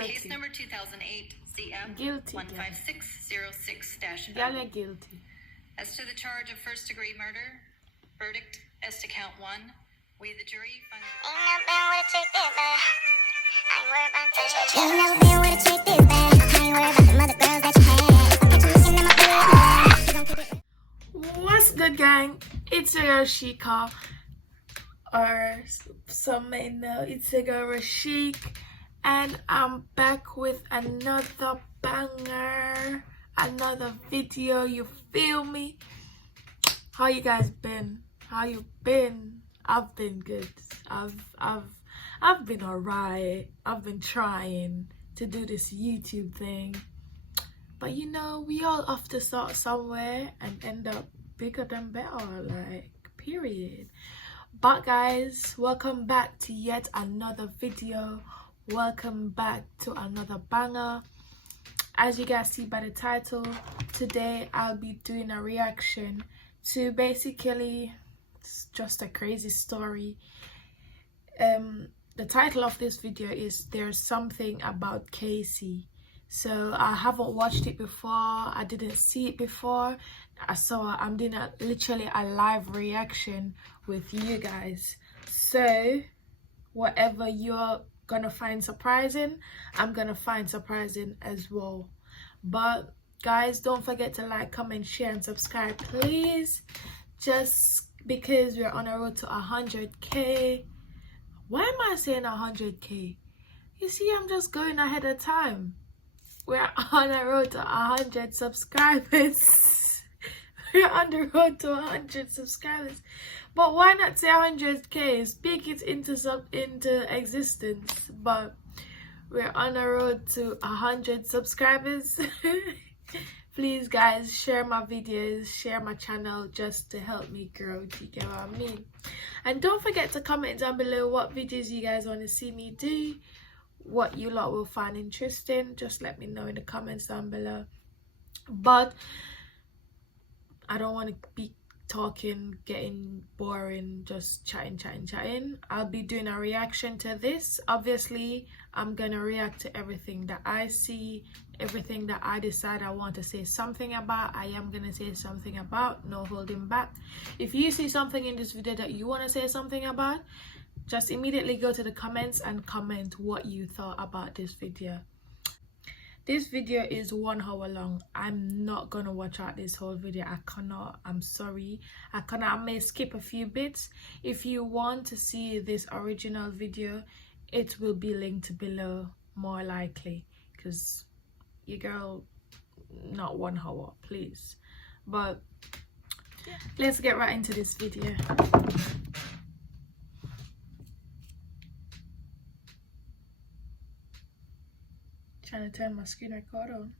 Case number 2008 CF Guilty. 15606-5. Y'all are guilty. As to the charge of first-degree murder, verdict as to count 1, we, the jury, find... What's good, gang? It's your girl Sheika, or some may know it's your girl Roseek, and I'm back with another banger, another video. You feel me? How you guys been? How you been? I've been good. I've been alright. I've been trying to do this YouTube thing, but you know, we all have to start somewhere and end up bigger than better, like, period. But guys, welcome back to yet another video. Welcome back to another banger. As you guys see by the title, today I'll be doing a reaction to basically just a crazy story. The title of this video is There's Something About Casey. So I haven't watched it before, I didn't see it before, so I'm doing literally a live reaction with you guys. So whatever you're gonna find surprising, I'm gonna find surprising as well. But guys, don't forget to like, comment, share and subscribe, please. Just because we're on a road to 100k. Why am I saying 100k? You see, I'm just going ahead of time. We're on a road to 100 subscribers. We're on the road to 100 subscribers. But why not say 100k? Speak it into existence. But we're on a road to 100 subscribers. Please guys, share my videos, share my channel, just to help me grow. Do you get what I mean? And don't forget to comment down below what videos you guys want to see me do, what you lot will find interesting. Just let me know in the comments down below. But I don't want to be talking, getting boring, just chatting. I'll be doing a reaction to this. Obviously, I'm gonna react to everything that I see, everything that I decide I want to say something about. I am gonna say something about, no holding back. If you see something in this video that you want to say something about, just immediately go to the comments and comment what you thought about this video. This video is 1 hour long. I'm not gonna watch out this whole video. I cannot. I'm sorry. I cannot. I may skip a few bits. If you want to see this original video, it will be linked below, more likely, because your girl, not 1 hour, please. But let's get right into this video. Trying to turn my screen record on.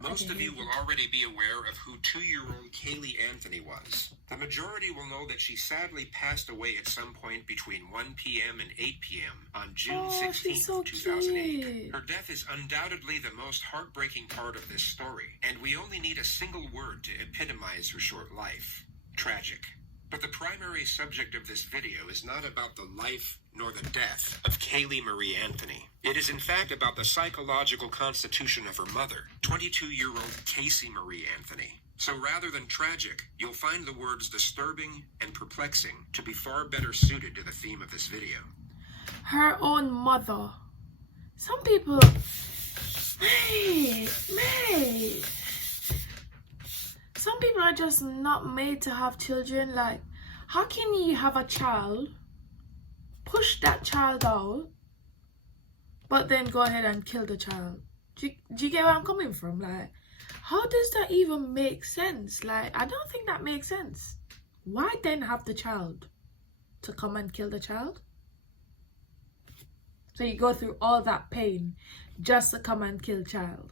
Most of you will already be aware of who 2-year-old Kaylee Anthony was. The majority will know that she sadly passed away at some point between 1 p.m. and 8 p.m. on June 16th, 2008. Her death is undoubtedly the most heartbreaking part of this story, and we only need a single word to epitomize her short life: tragic. But the primary subject of this video is not about the life nor the death of Kaylee Marie Anthony. It is in fact about the psychological constitution of her mother, 22-year-old Casey Marie Anthony. So rather than tragic, you'll find the words disturbing and perplexing to be far better suited to the theme of this video. Her own mother. Some people... Mate. Some people are just not made to have children. Like, how can you have a child, push that child out, but then go ahead and kill the child? Do you get where I'm coming from? Like, how does that even make sense? Like, I don't think that makes sense. Why then have the child to come and kill the child? So you go through all that pain just to come and kill child.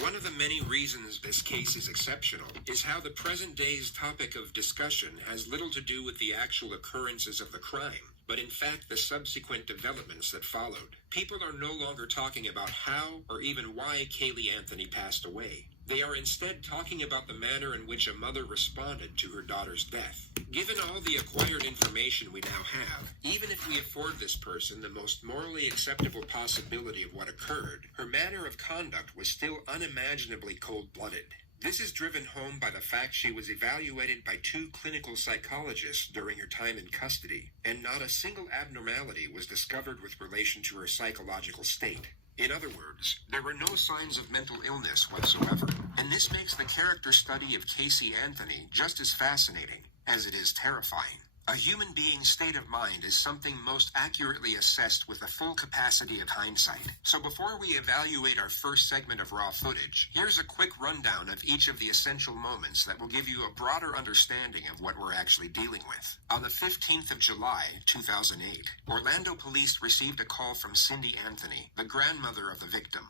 One of the many reasons this case is exceptional is how the present day's topic of discussion has little to do with the actual occurrences of the crime, but in fact the subsequent developments that followed. People are no longer talking about how or even why Kaylee Anthony passed away. They are instead talking about the manner in which a mother responded to her daughter's death. Given all the acquired information we now have, even if we afford this person the most morally acceptable possibility of what occurred, her manner of conduct was still unimaginably cold-blooded. This is driven home by the fact she was evaluated by 2 clinical psychologists during her time in custody, and not a single abnormality was discovered with relation to her psychological state. In other words, there were no signs of mental illness whatsoever, and this makes the character study of Casey Anthony just as fascinating as it is terrifying. A human being's state of mind is something most accurately assessed with the full capacity of hindsight. So before we evaluate our first segment of raw footage, here's a quick rundown of each of the essential moments that will give you a broader understanding of what we're actually dealing with. On the 15th of July, 2008, Orlando police received a call from Cindy Anthony, the grandmother of the victim.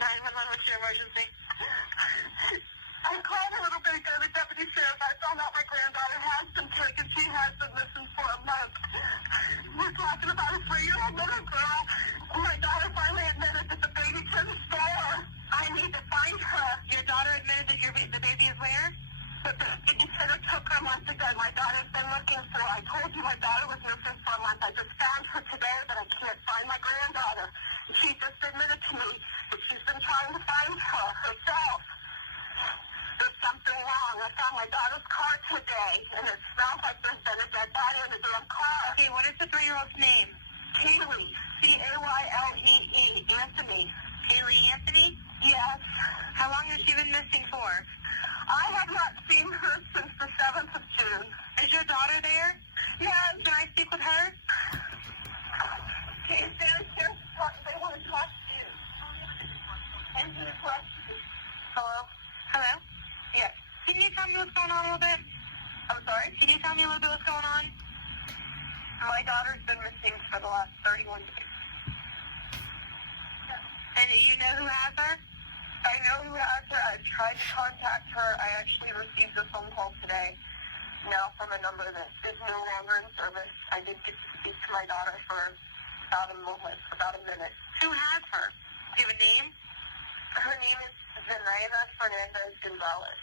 911, what's your emergency? I called a little bit ago, the deputy sheriff. I found out my granddaughter has been taken. She has been missing for a month. We're talking about a 3-year-old little girl. My daughter finally admitted that the baby's in the store. I need to find her. Your daughter admitted that the baby is where? But the babysitter took her months ago. My daughter's been looking for her. I told you my daughter was missing for a month. I just found her today, but I can't find my granddaughter. She just admitted to me that she's been trying to find her herself. There's something wrong. I found my daughter's car today, and it smells like there's been a dead body in the damn car. Okay, what is the 3-year-old's name? Kaylee, Caylee, Anthony. Kaylee Anthony? Yes. How long has she been missing for? I have not seen her since the 7th of June. Is your daughter there? Yes. Can I speak with her? She's downstairs. They want to talk to you. Answer the question. Hello? Hello? Yes. Can you tell me what's going on a little bit? I'm sorry? Can you tell me a little bit what's going on? My daughter's been missing for the last 31 days. And you know who has her? I know who has her. I've tried to contact her. I actually received a phone call today now from a number that is no longer in service. I did get to speak to my daughter for about a minute. Who has her? Do you have a name? Her name is Zenaida Fernandez Gonzalez.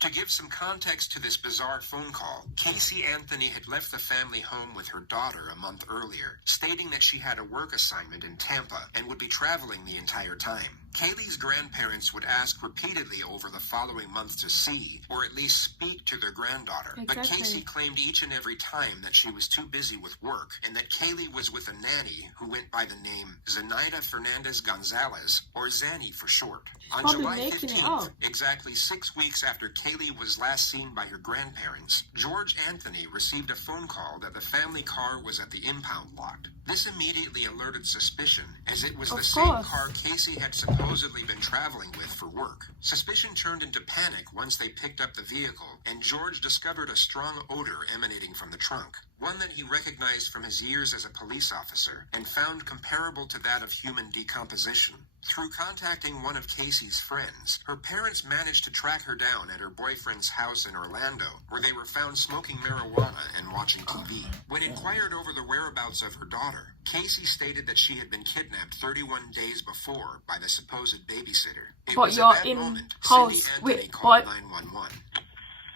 To give some context to this bizarre phone call, Casey Anthony had left the family home with her daughter a month earlier, stating that she had a work assignment in Tampa and would be traveling the entire time. Kaylee's grandparents would ask repeatedly over the following month to see, or at least speak to their granddaughter. Exactly. But Casey claimed each and every time that she was too busy with work, and that Kaylee was with a nanny who went by the name Zenaida Fernandez Gonzalez, or Zanny for short. On probably July making it 15th, up. exactly 6 weeks after Kaylee was last seen by her grandparents, George Anthony received a phone call that the family car was at the impound lot. This immediately alerted suspicion, as it was Of the same course. car Casey had supposedly been traveling with for work. Suspicion turned into panic once they picked up the vehicle, and George discovered a strong odor emanating from the trunk, one that he recognized from his years as a police officer, and found comparable to that of human decomposition. Through contacting one of Casey's friends, her parents managed to track her down at her boyfriend's house in Orlando, where they were found smoking marijuana and watching TV. When inquired over the whereabouts of her daughter, Casey stated that she had been kidnapped 31 days before by the supposed babysitter. It But was you're at that in moment house Cindy Anthony with- called but- 911.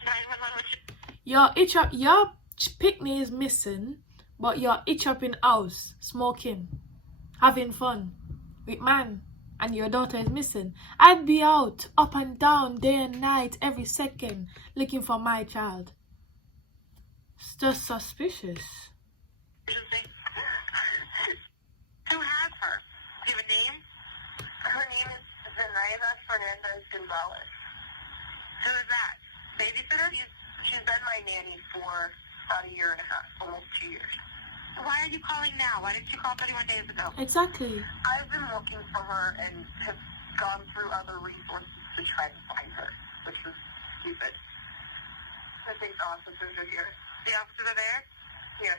911, Your picnic is missing, but you're each up in house, smoking, having fun with man, and your daughter is missing. I'd be out, up and down, day and night, every second, looking for my child. It's just suspicious. Who has her? Do you have a name? her name is Zenaida Fernandez Gonzalez. Who is that? Babysitter? She's been my nanny for about a year and a half, almost 2 years. Why are you calling now? Why didn't you call 31 days ago? Exactly. I've been looking for her and have gone through other resources to try to find her, which was stupid. I think the officers are here. The officers are there? Yes.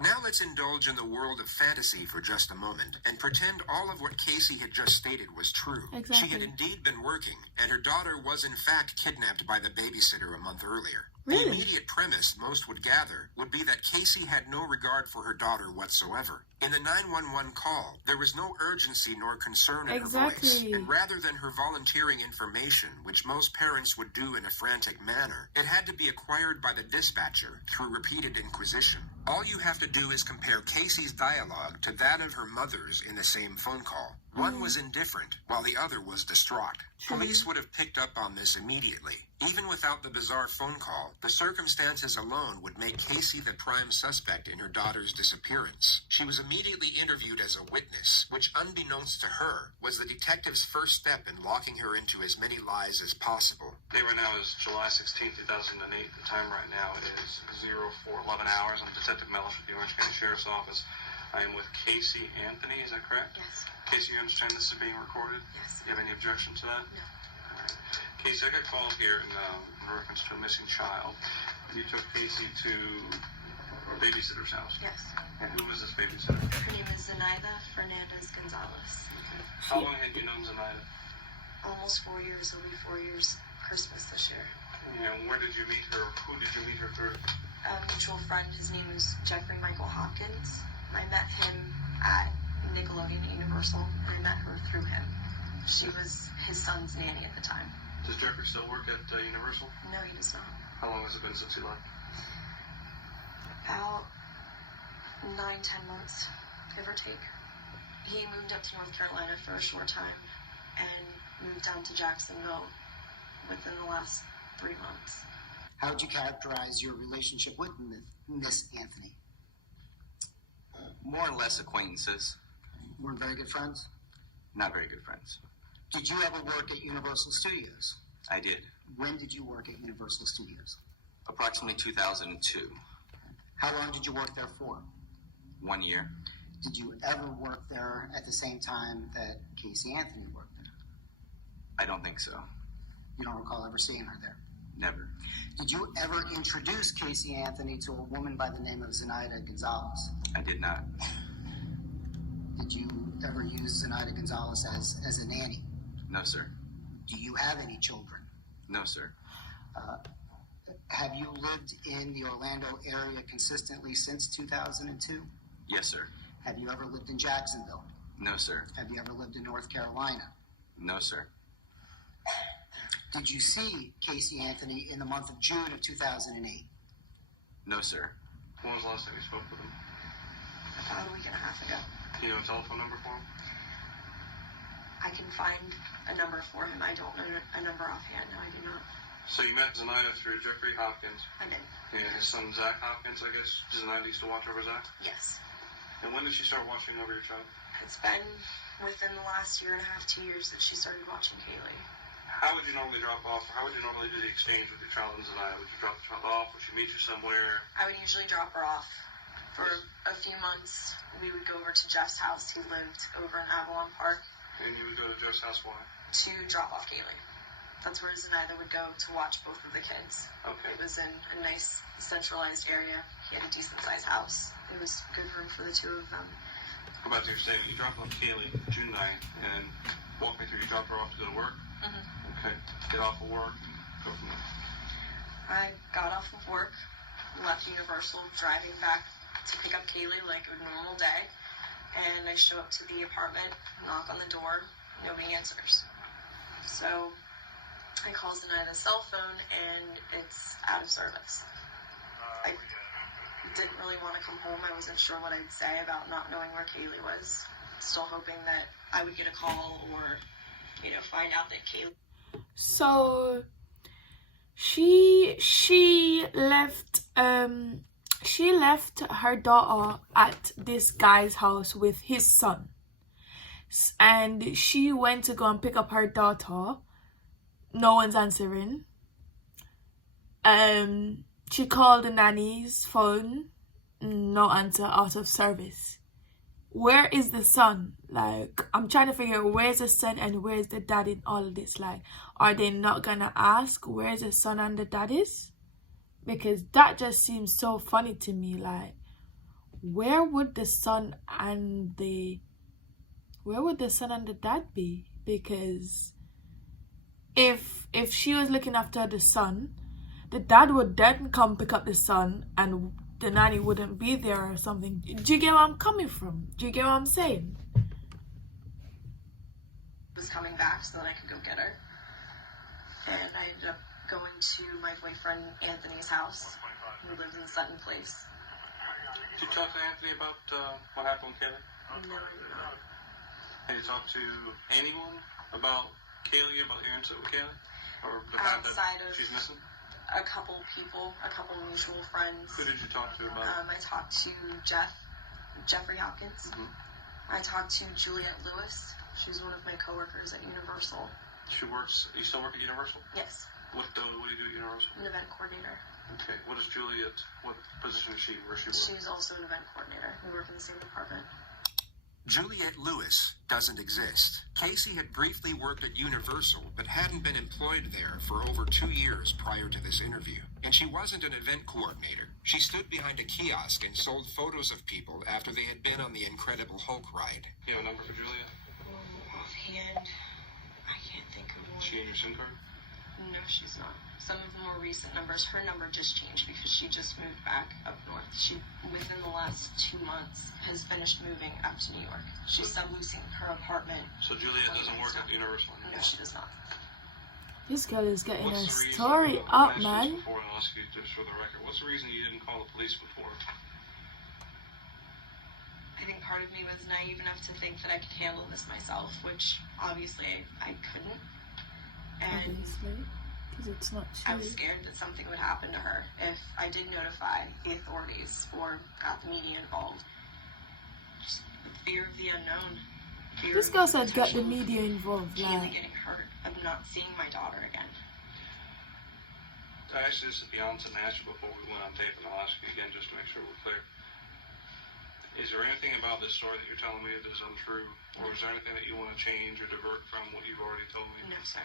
Now let's indulge in the world of fantasy for just a moment and pretend all of what Casey had just stated was true. Exactly. She had indeed been working, and her daughter was in fact kidnapped by the babysitter a month earlier. The Really? immediate premise most would gather would be that Casey had no regard for her daughter whatsoever. In the 911 call, there was no urgency nor concern in her voice, Exactly. and rather than her volunteering information, which most parents would do in a frantic manner, it had to be acquired by the dispatcher through repeated inquisition. All you have to do is compare Casey's dialogue to that of her mother's in the same phone call. One was indifferent, while the other was distraught. True. Police would have picked up on this immediately. Even without the bizarre phone call, the circumstances alone would make Casey the prime suspect in her daughter's disappearance. She was immediately interviewed as a witness, which, unbeknownst to her, was the detective's first step in locking her into as many lies as possible. Day right now is July 16, 2008. The time right now is 04:11 hours. I'm Detective Mellish with the Orange County Sheriff's Office. I am with Casey Anthony, is that correct? Yes. Casey, you understand this is being recorded? Yes. Do you have any objection to that? No. All right. Casey, I got called here in reference to a missing child. You took Casey to a babysitter's house. Yes. And who was this babysitter? Her name is Zenaida Fernandez Gonzalez. How long had you known Zenaida? Almost 4 years. It'll be 4 years Christmas this year. And where did you meet her? Who did you meet her through? A mutual friend, his name was Jeffrey Michael Hopkins. I met him at Nickelodeon at Universal. I met her through him. She was his son's nanny at the time. Does Jeffrey still work at Universal? No, he does not. How long has it been since he left? About 9-10 months, give or take. He moved up to North Carolina for a short time and moved down to Jacksonville within the last 3 months. How would you characterize your relationship with Miss Anthony? More or less acquaintances, We're very good friends. not very good friends. Did you ever work at Universal Studios? I did. When did you work at Universal Studios? Approximately 2002. How long did you work there for? 1 year. Did you ever work there at the same time that Casey Anthony worked there? I don't think so. You don't recall ever seeing her there? Never. Did you ever introduce Casey Anthony to a woman by the name of Zenaida Gonzalez? I did not. Did you ever use Zenaida Gonzalez as a nanny? No, sir. Do you have any children? No, sir. Have you lived in the Orlando area consistently since 2002? Yes, sir. Have you ever lived in Jacksonville? No, sir. Have you ever lived in North Carolina? No, sir. Did you see Casey Anthony in the month of June of 2008? No, sir. When was the last time you spoke with him? About a week and a half ago. Do you know a telephone number for him? I can find a number for him. I don't know a number offhand. No, I do not. So you met Zenaida through Jeffrey Hopkins. I did. And his son Zach Hopkins, I guess. Zenaida used to watch over Zach. Yes. And when did she start watching over your child? It's been within the last 1.5 to 2 years that she started watching Kaylee. How would you normally drop off, or how would you normally do the exchange with your child and Zenaida? Would you drop the child off? Would she meet you somewhere? I would usually drop her off. For a few months, we would go over to Jeff's house. He lived over in Avalon Park. And you would go to Jeff's house why? To drop off Kaylee. That's where Zenaida would go to watch both of the kids. Okay. It was in a nice centralized area. He had a decent sized house. It was good room for the two of them. Go back to your statement. You dropped off Kaylee June 9th, and walk me through. You dropped her off to go to work? Mm-hmm. Okay. Get off of work. Go from there. I got off of work, left Universal, driving back to pick up Kaylee like a normal day. And I show up to the apartment, knock on the door, nobody answers. So I call Zenaida's cell phone and it's out of service. I didn't really want to come home. I wasn't sure what I'd say about not knowing where Kaylee was. Still hoping that I would get a call or, find out that Kaylee... So she left her daughter at this guy's house with his son, and she went to go and pick up her daughter. No one's answering. She called the nanny's phone, no answer, out of service. Where is the son? Like, I'm trying to figure out where's the son and where's the dad in all of this. Like, are they not gonna ask where's the son and the dad is? Because that just seems so funny to me. Like, where would the son and the dad be? Because if she was looking after the son, the dad would then come pick up the son and the nanny wouldn't be there or something. Do you get where I'm coming from? Do you get what I'm saying? Was coming back so that I could go get her. And I ended up going to my boyfriend Anthony's house, who lives in Sutton Place. Did you talk to Anthony about what happened with Kaylee? No, I did not. Have you talked to anyone about Kaylee, about your incident with Kaylee? Or the fact Outside that of she's missing? a couple people, a couple mutual friends. Who did you talk to about it? I talked to Jeffrey Hopkins. Mhm. I talked to Juliette Lewis. She's one of my coworkers at Universal. She works, you still work at Universal? Yes, What do you do at Universal? an event coordinator. Okay, what is Juliet, what position is she, where she works? She's also an event coordinator. We work in the same department. Juliette Lewis doesn't exist. Casey had briefly worked at Universal, but hadn't been employed there for over 2 years prior to this interview. And she wasn't an event coordinator. She stood behind a kiosk and sold photos of people after they had been on the Incredible Hulk ride. You have a number for Juliet? Offhand, I can't think of one. Is she in your SIM card? No, she's not. Some of the more recent numbers, her number just changed because she just moved back up north. She, within the last 2 months, has finished moving up to New York. She's subleasing her apartment. So Juliet doesn't work at Universal anymore? No, she does not. This girl is getting her What's the reason, story I'll up, ask you this man. Before I'll ask you just for the record, what's the reason you didn't call the police before? I think part of me was naive enough to think that I could handle this myself, which obviously I couldn't. And Obviously, because it's not I true. was scared that something would happen to her if I did notify the authorities or got the media involved. Just the fear of the unknown. Fear This of girl said get the potential media involved, Kaylee like. getting hurt, of not seeing my daughter again. I asked you this at the onset and I asked you before we went on tape, and I'll ask you again just to make sure we're clear. Is there anything about this story that you're telling me that is untrue, or is there anything that you want to change or divert from what you've already told me? No, sir.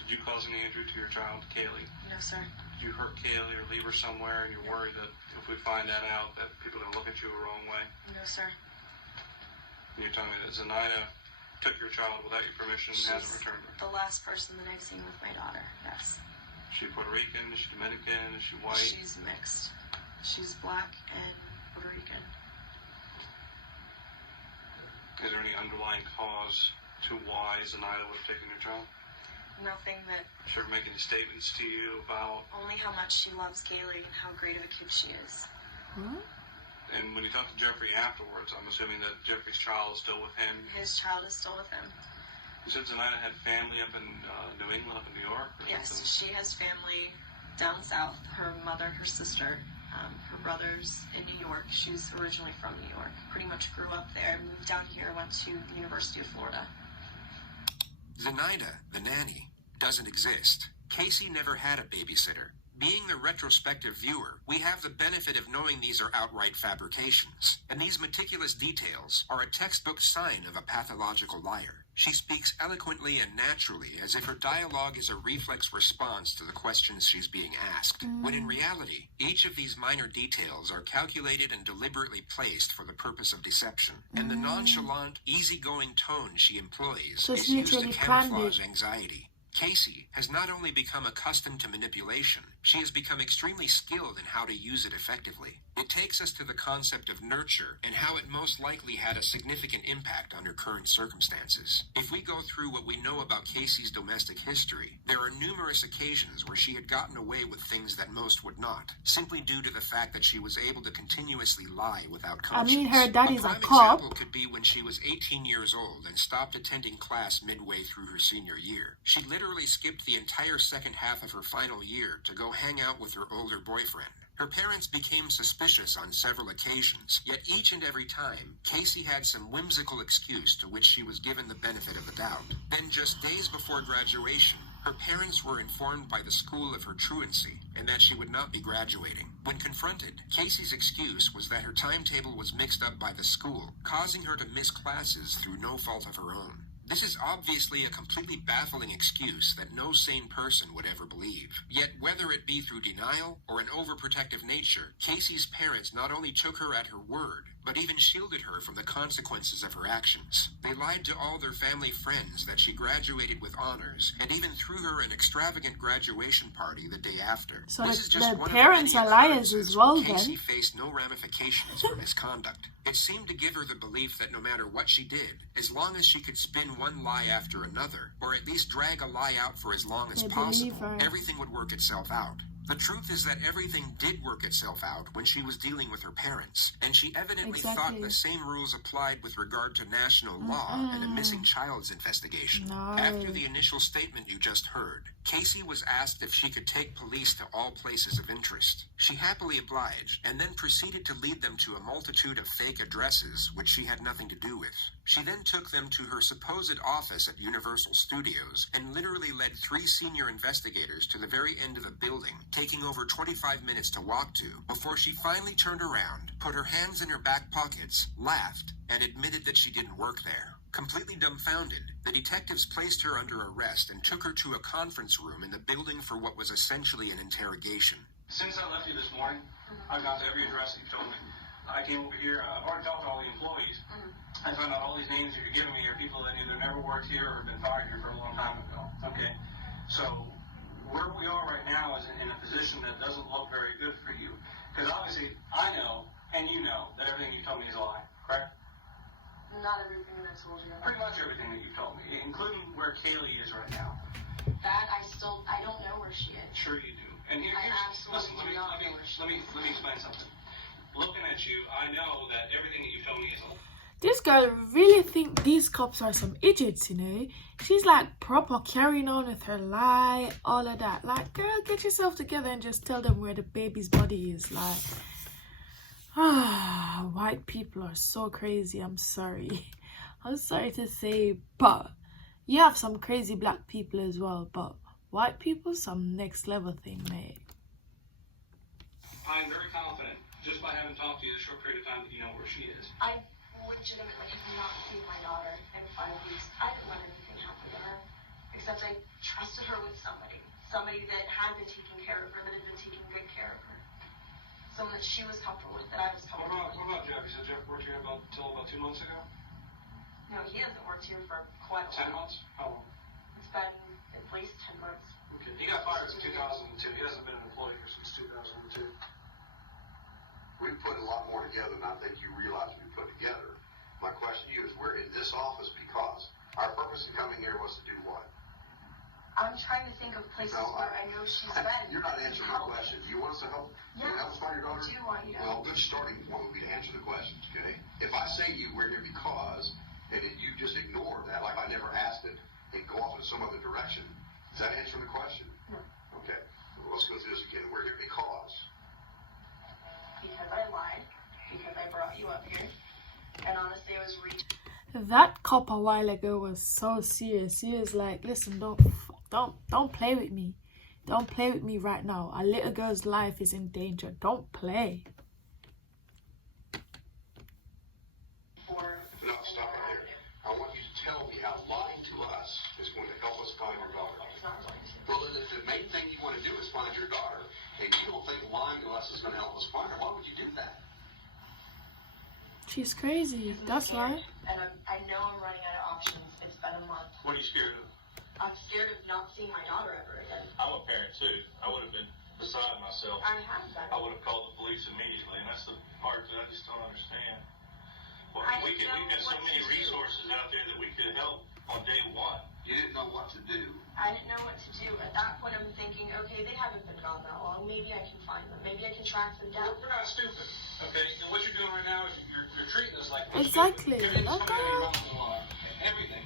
Did you cause any injury to your child, Kaylee? No, sir. Did you hurt Kaylee or leave her somewhere and you're worried that if we find that out that people are going to look at you the wrong way? No, sir. And you're telling me that Zenaida took your child without your permission and hasn't returned her? The last person that I've seen with my daughter, yes. Is she Puerto Rican? Is she Dominican? Is she white? She's mixed. She's black and Puerto Rican. Is there any underlying cause to why Zenaida would have taken your child? Nothing that, She ever make any statements to you about, only how much she loves Kaylee and how great of a kid she is. What? and when you talked to Jeffrey afterwards, I'm assuming that Jeffrey's child is still with him. His child is still with him. You said Zenaida had family up in New England, up in New York? Or Yes, something? she has family down south. Her mother, her sister, her brothers in New York. She's originally from New York. Pretty much grew up there, moved down here, went to the University of Florida. Zenaida, the nanny, doesn't exist. Casey never had a babysitter. Being the retrospective viewer, we have the benefit of knowing these are outright fabrications, and these meticulous details are a textbook sign of a pathological liar. She speaks eloquently and naturally, as if her dialogue is a reflex response to the questions she's being asked, when in reality, each of these minor details are calculated and deliberately placed for the purpose of deception, and the nonchalant, easygoing tone she employs So it's is used to literally planned camouflage it. anxiety. Casey has not only become accustomed to manipulation, she has become extremely skilled in how to use it effectively. It takes us to the concept of nurture and how it most likely had a significant impact on her current circumstances. If we go through what we know about Casey's domestic history, there are numerous occasions where she had gotten away with things that most would not, simply due to the fact that she was able to continuously lie without I conscience. mean, her daddy's a prime cop. example could be when she was 18 years old and stopped attending class midway through her senior year. She literally skipped the entire second half of her final year to go hang out with her older boyfriend. Her parents became suspicious on several occasions, yet each and every time, Casey had some whimsical excuse to which she was given the benefit of the doubt. Then just days before graduation, her parents were informed by the school of her truancy and that she would not be graduating. When confronted, Casey's excuse was that her timetable was mixed up by the school, causing her to miss classes through no fault of her own. This is obviously a completely baffling excuse that no sane person would ever believe. Yet, whether it be through denial or an overprotective nature, Casey's parents not only took her at her word, but even shielded her from the consequences of her actions. They lied to all their family friends that she graduated with honors, and even threw her an extravagant graduation party the day after. So this is just the one parents of are many liars occurrences as well where then. Casey faced no ramifications for misconduct. It seemed to give her the belief that no matter what she did, as long as she could spin one lie after another, or at least drag a lie out for as long as They possible, believe her. everything would work itself out. The truth is that everything did work itself out when she was dealing with her parents, and she evidently thought Exactly. the same rules applied with regard to national law and a missing child's investigation. No. After the initial statement you just heard, Casey was asked if she could take police to all places of interest. She happily obliged, and then proceeded to lead them to a multitude of fake addresses which she had nothing to do with. She then took them to her supposed office at Universal Studios and literally led 3 senior investigators to the very end of the building, taking over 25 minutes to walk to, before she finally turned around, put her hands in her back pockets, laughed, and admitted that she didn't work there. Completely dumbfounded, the detectives placed her under arrest and took her to a conference room in the building for what was essentially an interrogation. Since I left you this morning, I've gone to every address that you've told me. I came over here, I've already talked to all the employees. I found out all these names that you're giving me are people that either never worked here or have been fired here for a long time ago. Okay, so where we are right now is in a position that doesn't look very good for you. Because obviously, I know, and you know, that everything you told me is a lie, correct? Not everything that I told you. Pretty much everything that you've told me, including where Kaylee is right now. That I don't know where she is. Sure you do. And I here's, absolutely listen, let do not know where she is. me explain something. Looking at you, I know that everything that you told me is a lie. This girl really think these cops are some idiots, you know. She's like proper carrying on with her lie, all of that. Like, girl, get yourself together and just tell them where the baby's body is. Like, white people are so crazy. I'm sorry. I'm sorry to say, but you have some crazy black people as well. But white people, some next level thing, mate. I'm very confident, just by having talked to you this short period of time, that you know where she is. I legitimately have not seen my daughter in 5 weeks. I didn't let anything happen to her, except I trusted her with somebody that had been taking care of her, that had been taking good care of her, someone that she was comfortable with, that I was What comfortable with. about Jeff? You said Jeff worked here until about 2 months ago? No, he hasn't worked here for quite a 10 while. months? How long? It's been at least 10 months. Okay. He got fired in 2002. He hasn't been an employee here since 2002. We put a lot more together than I think you realize we put together. My question to you is, we're in this office because our purpose in coming here was to do what? I'm trying to think of places where I know she's been. You're not answering the question. Do you want us to help? Yeah, You want to help us find your daughter? I do want you to. Well, a good starting point would be to answer the questions, okay? If I say to you, we're here because, and you just ignore that, like I never asked it, and go off in some other direction, is that answering the question? No. Okay. Well, let's go through this again. We're here because. Because I lied, because I brought you up here, and honestly, I was reaching. That cop a while ago was so serious. He was like, listen, don't play with me. Don't play with me right now. A little girl's life is in danger. Don't play. No, stop right there. I want you to tell me how lying to us is going to help us find your daughter. Well, the main thing you want to do is find your daughter, and you don't think lying to us is going to help us find her. Why would you do that? She's crazy. That's why. And I know I'm running out of options. It's been a month. What are you scared of? I'm scared of not seeing my daughter ever again. I'm a parent too. I would have been beside myself. I have been. I would have called the police immediately, and that's the part that I just don't understand. Well, I we've didn't know got so what many to do. resources out there that we could help on day one. You didn't know what to do. I didn't know what to do. At that point, I'm thinking, okay, they haven't been gone that long. Maybe I can find them. Maybe I can track them down. We're not stupid, okay? And what you're doing right now is you're treating us like Exactly. Stupid. Like Everything.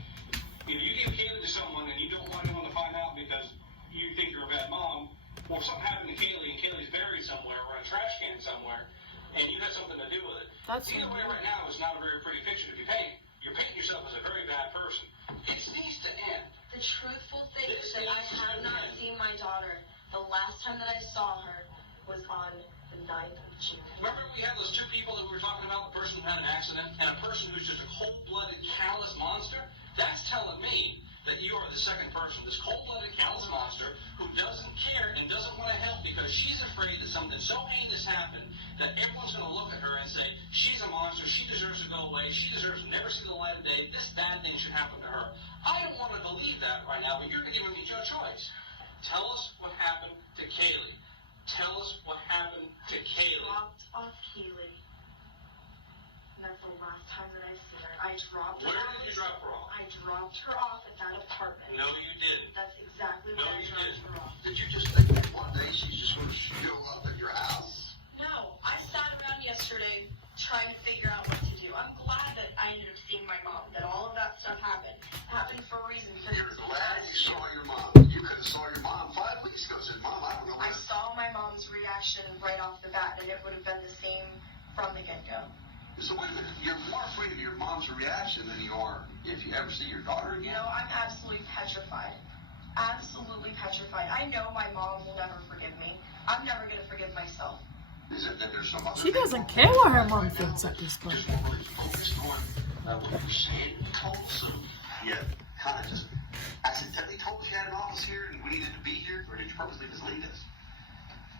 You know, you give Kaylee to someone and you don't want anyone to find out because you think you're a bad mom, or something happened to Kaylee and Kaylee's buried somewhere or in a trash can somewhere, and you had something to do with it. That's Either way, right now is not a very pretty picture to be painting. You're painting yourself as a very bad person. It needs to end. The truthful thing is that I have not seen my daughter. The last time that I saw her was on the 9th of June. Remember we had those 2 people that we were talking about, the person who had an accident and a person who's just a cold-blooded, callous monster? That's telling me that you are the second person, this cold-blooded, callous monster who doesn't care and doesn't want to help because she's afraid that something so heinous happened that everyone's going to look at her and say, she's a monster, she deserves to go away, she deserves to never see the light of day, this bad thing should happen to her. I don't want to believe that right now, but you're giving me your choice. Tell us what happened to Kaylee. Tell us what happened to Kaylee. I dropped off Kaylee. And that's the last time that I've seen her. I dropped her Where off. did you drop her off? I dropped her off at that apartment. No, you didn't. That's exactly No, where I you dropped didn't. her off. Did you just think that one day she's just going to show up at your house? No, I sat around yesterday trying to figure out what to do. I'm glad that I ended up seeing my mom, that all of that stuff happened. It happened for a reason. Because You're glad you saw your mom. You could have saw your mom 5 weeks ago and said, Mom, I don't know I what. saw my mom's reaction right off the bat, and it would have been the same from the get-go. So wait a minute. You're more afraid of your mom's reaction than you are if you ever see your daughter You again? know, I'm absolutely petrified. Absolutely petrified. I know my mom will never forgive me. I'm never going to forgive myself. Is it that there's some other She thing doesn't going care on what her right mom now? thinks at this point. Just not really focused on what you're saying. You told us, so yeah, kind of just accidentally told us you had an office here and we needed to be here, or did you purposely mislead us?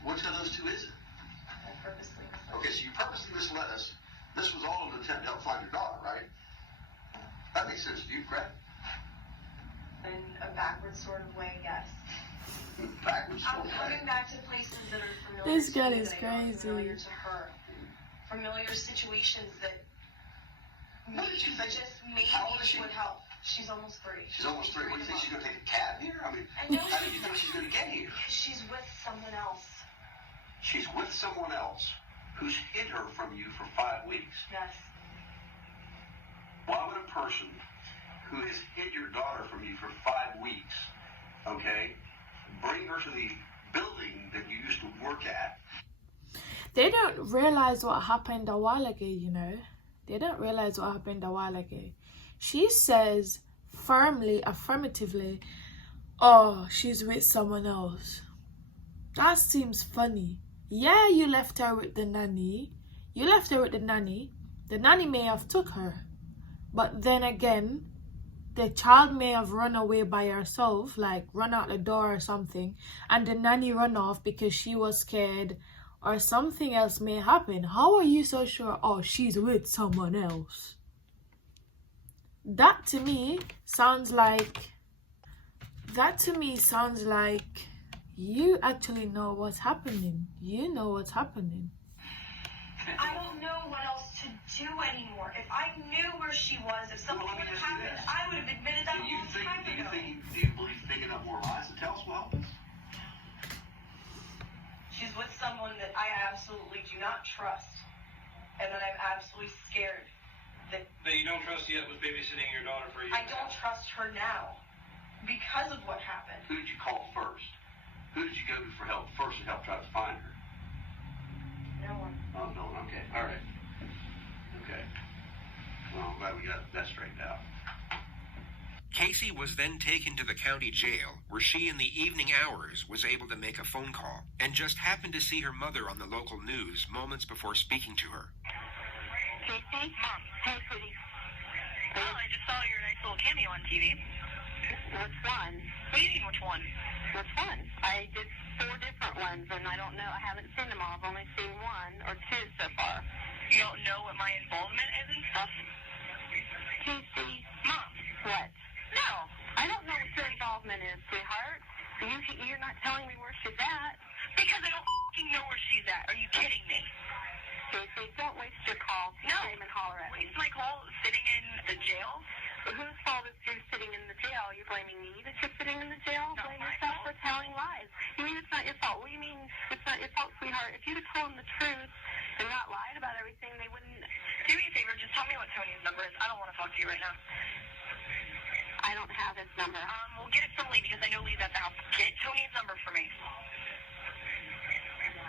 Which of those two is it? I purposely. Okay, so you purposely misled us. This was all an attempt to help find your daughter, right? That makes sense to you, correct? In a backward sort of way, yes. Backwards. I'm okay. coming back to places that are familiar This to girl me is that I know are familiar crazy. to her. Familiar situations that What did you think? just maybe How old is she? would help. She's almost 3. She's almost 3. What do you think she's going to take a cab here? I mean, I know how do you think she's going to get here? She's with someone else. She's with someone else who's hid her from you for 5 weeks. Yes. Why would a person who has hid your daughter from you for 5 weeks, okay, bring her to the building that you used to work at? They don't realize what happened a while ago, you know. They don't realize what happened a while ago. She says firmly, affirmatively, oh, she's with someone else. That seems funny. Yeah, you left her with the nanny. You left her with the nanny. The nanny may have took her. But then again, the child may have run away by herself, like run out the door or something, and the nanny run off because she was scared, or something else may happen. How are you so sure, oh, she's with someone else? That to me sounds like you actually know what's happening. You know what's happening. I don't know what else to do anymore. If I knew where she was, if something would have happened, I would have admitted that a long time ago. Do you believe making up more lies to tell us what happened? She's with someone that I absolutely do not trust, and that I'm absolutely scared that That you don't trust yet was babysitting your daughter for a year. I don't trust her now because of what happened. Who did you call first? Who did you go to for help first to help try to find her? No one. Oh, no, okay. All right. Okay. Well, I'm glad we got that straightened out. Casey was then taken to the county jail, where she in the evening hours was able to make a phone call and just happened to see her mother on the local news moments before speaking to her. Casey? Mom. Hey, sweetie. Oh, I just saw your nice little cameo on TV. Which one? What do you mean, which one? Which one? I did 4 different ones, and I don't know. I haven't seen them all. I've only seen 1 or 2 so far. You don't know what my involvement is and stuff? Casey. Mom. What? No. I don't know what your involvement is, sweetheart. You're not telling me where she's at. Because I don't f***ing know where she's at. Are you kidding me? Casey, don't waste your call. No. Scream and holler at me. Waste my call sitting in the jail? Whose fault is you're sitting in the jail? You're blaming me that you're sitting in the jail? Not blame yourself for telling lies. You mean it's not your fault? What do you mean it's not your fault, sweetheart? If you'd have told them the truth and not lied about everything, they wouldn't. Do me a favor, just tell me what Tony's number is. I don't want to talk to you right now. I don't have his number. We'll get it from Lee because I know Lee's at the house. Get Tony's number for me.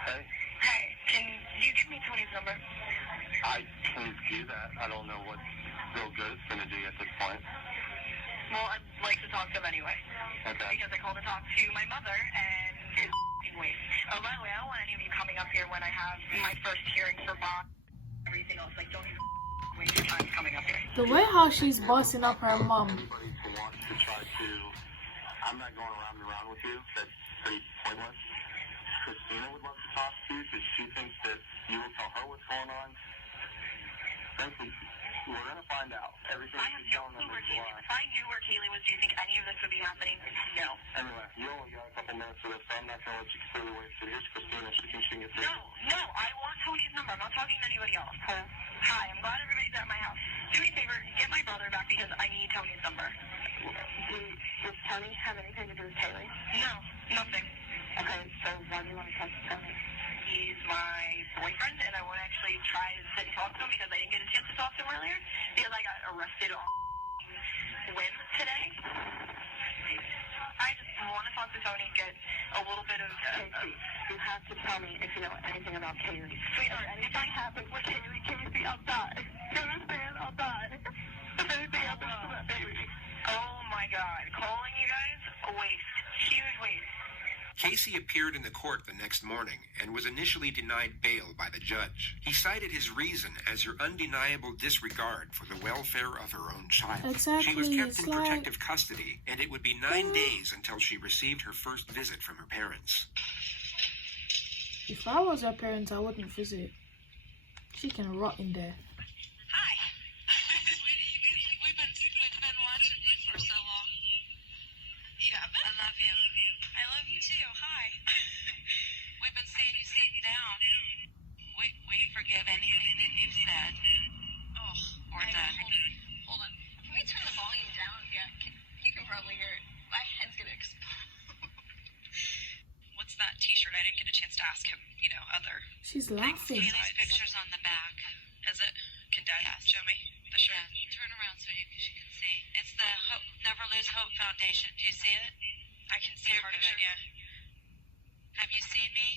Hey, Hey, can you give me Tony's number? I can't do that. I don't know what Bill Good's going to do at this point. Well, I'd like to talk to him anyway. Okay. Because I called to talk to my mother and his waste. Oh, by the way, I don't want any of you coming up here when I have my first hearing for Bob. Everything else, like, don't even Waste your time coming up here. The way how she's bossing up her mom. Anybody who wants to try to, I'm not going around and around with you. That's pretty pointless. Christina would love to talk to you because she thinks that you will tell her what's going on. Frankly, we're going to find out. Everything she's showing them is a lie. If I knew where Kaylee was, do you think any of this would be happening? No. Anyway, you only got a couple minutes for this, so I'm not going to let you completely waste it. Here's Christina. She thinks she can get through. No, I want Tony's number. I'm not talking to anybody else. Hi, I'm glad everybody's at my house. Do me a favor, get my brother back because I need Tony's number. Does Tony have anything to do with Kaylee? No, nothing. Okay, so why do you want to talk to Tony? He's my boyfriend, and I want to actually try to sit and talk to him because I didn't get a chance to talk to him earlier because I got arrested on whim today. I just want to talk to Tony and get a little bit of... you have to tell me if you know anything about Kaylee. Sweetheart, anything happens with Kaylee, Casey, I'll die. You understand? I'll die. If anything happens to that baby. Oh my God. Calling you guys? A waste. Huge waste. Casey appeared in the court the next morning and was initially denied bail by the judge. He cited his reason as her undeniable disregard for the welfare of her own child. Exactly, She was kept it's in like... protective custody, and it would be 9 days until she received her first visit from her parents. If I was her parents, I wouldn't visit. She can rot in there. Hi. We've been watching you for so long. Yeah, I love you. I love you too. Hi. We've been seeing you sitting down. We forgive anything that you've said. Oh, or done. Hold on. Can we turn the volume down? Yeah, you can probably hear it. My head's gonna explode. What's that t-shirt? I didn't get a chance to ask him, other She's laughing. Kaylee's picture's on the back. Is it? Can Dad show me the shirt? Yeah, turn around so she can see. It's the Never Lose Hope Foundation. Do you see it? I can see part of it, yeah. Have you seen me?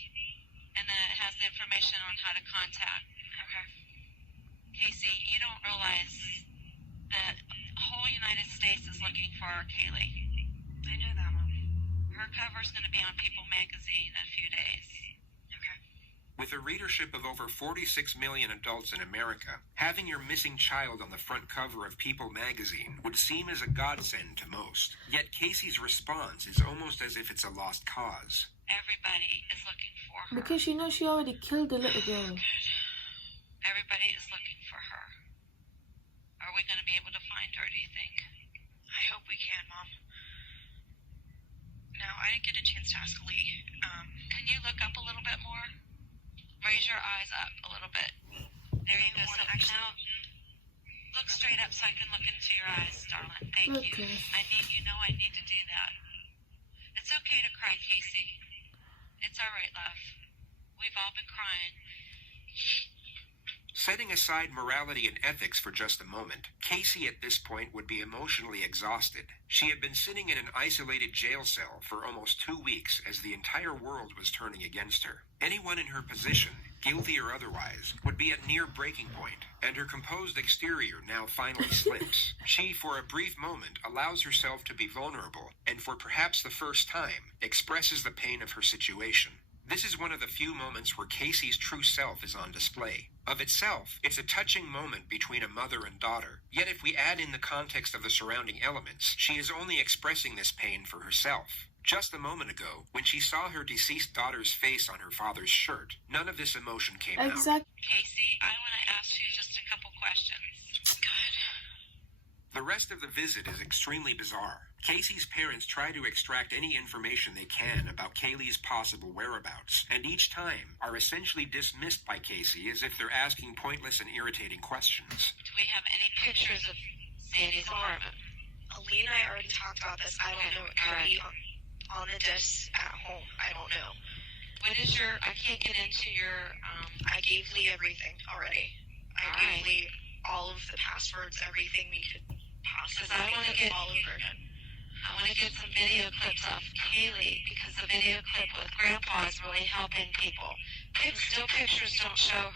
And then it has the information on how to contact. Okay. Casey, you don't realize that the whole United States is looking for our Kaylee. I know that, Mom. Her cover's going to be on People magazine in a few days. Okay. With a readership of over 46 million adults in America, having your missing child on the front cover of People magazine would seem as a godsend to most. Yet Casey's response is almost as if it's a lost cause. Everybody is looking for her. Because she knows she already killed the little girl. Everybody is looking for her. Are we going to be able to find her, do you think? I hope we can, Mom. No, I didn't get a chance to ask Lee. Can you look up a little bit more? Raise your eyes up a little bit. There you go. So now, look straight up so I can look into your eyes, darling. Thank you. I need to do that. It's okay to cry, Casey. It's all right, love. We've all been crying. Setting aside morality and ethics for just a moment, Casey at this point would be emotionally exhausted. She had been sitting in an isolated jail cell for almost 2 weeks as the entire world was turning against her. Anyone in her position, guilty or otherwise, would be at near breaking point, and her composed exterior now finally slips. She, for a brief moment, allows herself to be vulnerable, and for perhaps the first time, expresses the pain of her situation. This is one of the few moments where Casey's true self is on display. Of itself, it's a touching moment between a mother and daughter. Yet if we add in the context of the surrounding elements, she is only expressing this pain for herself. Just a moment ago, when she saw her deceased daughter's face on her father's shirt, none of this emotion came out. Casey, I want to ask you just a couple questions. Good. The rest of the visit is extremely bizarre. Casey's parents try to extract any information they can about Kaylee's possible whereabouts, and each time are essentially dismissed by Casey as if they're asking pointless and irritating questions. Do we have any pictures of Sandy's apartment? Lee and I already talked about this. I don't know. It could be on the desk at home. I don't know. What is I can't get into your, I gave Lee everything already. I gave Lee all of the passwords, everything we could possibly get all over him. I want to get some video clips off Kaylee because the video clip with Grandpa is really helping people. Still pictures don't show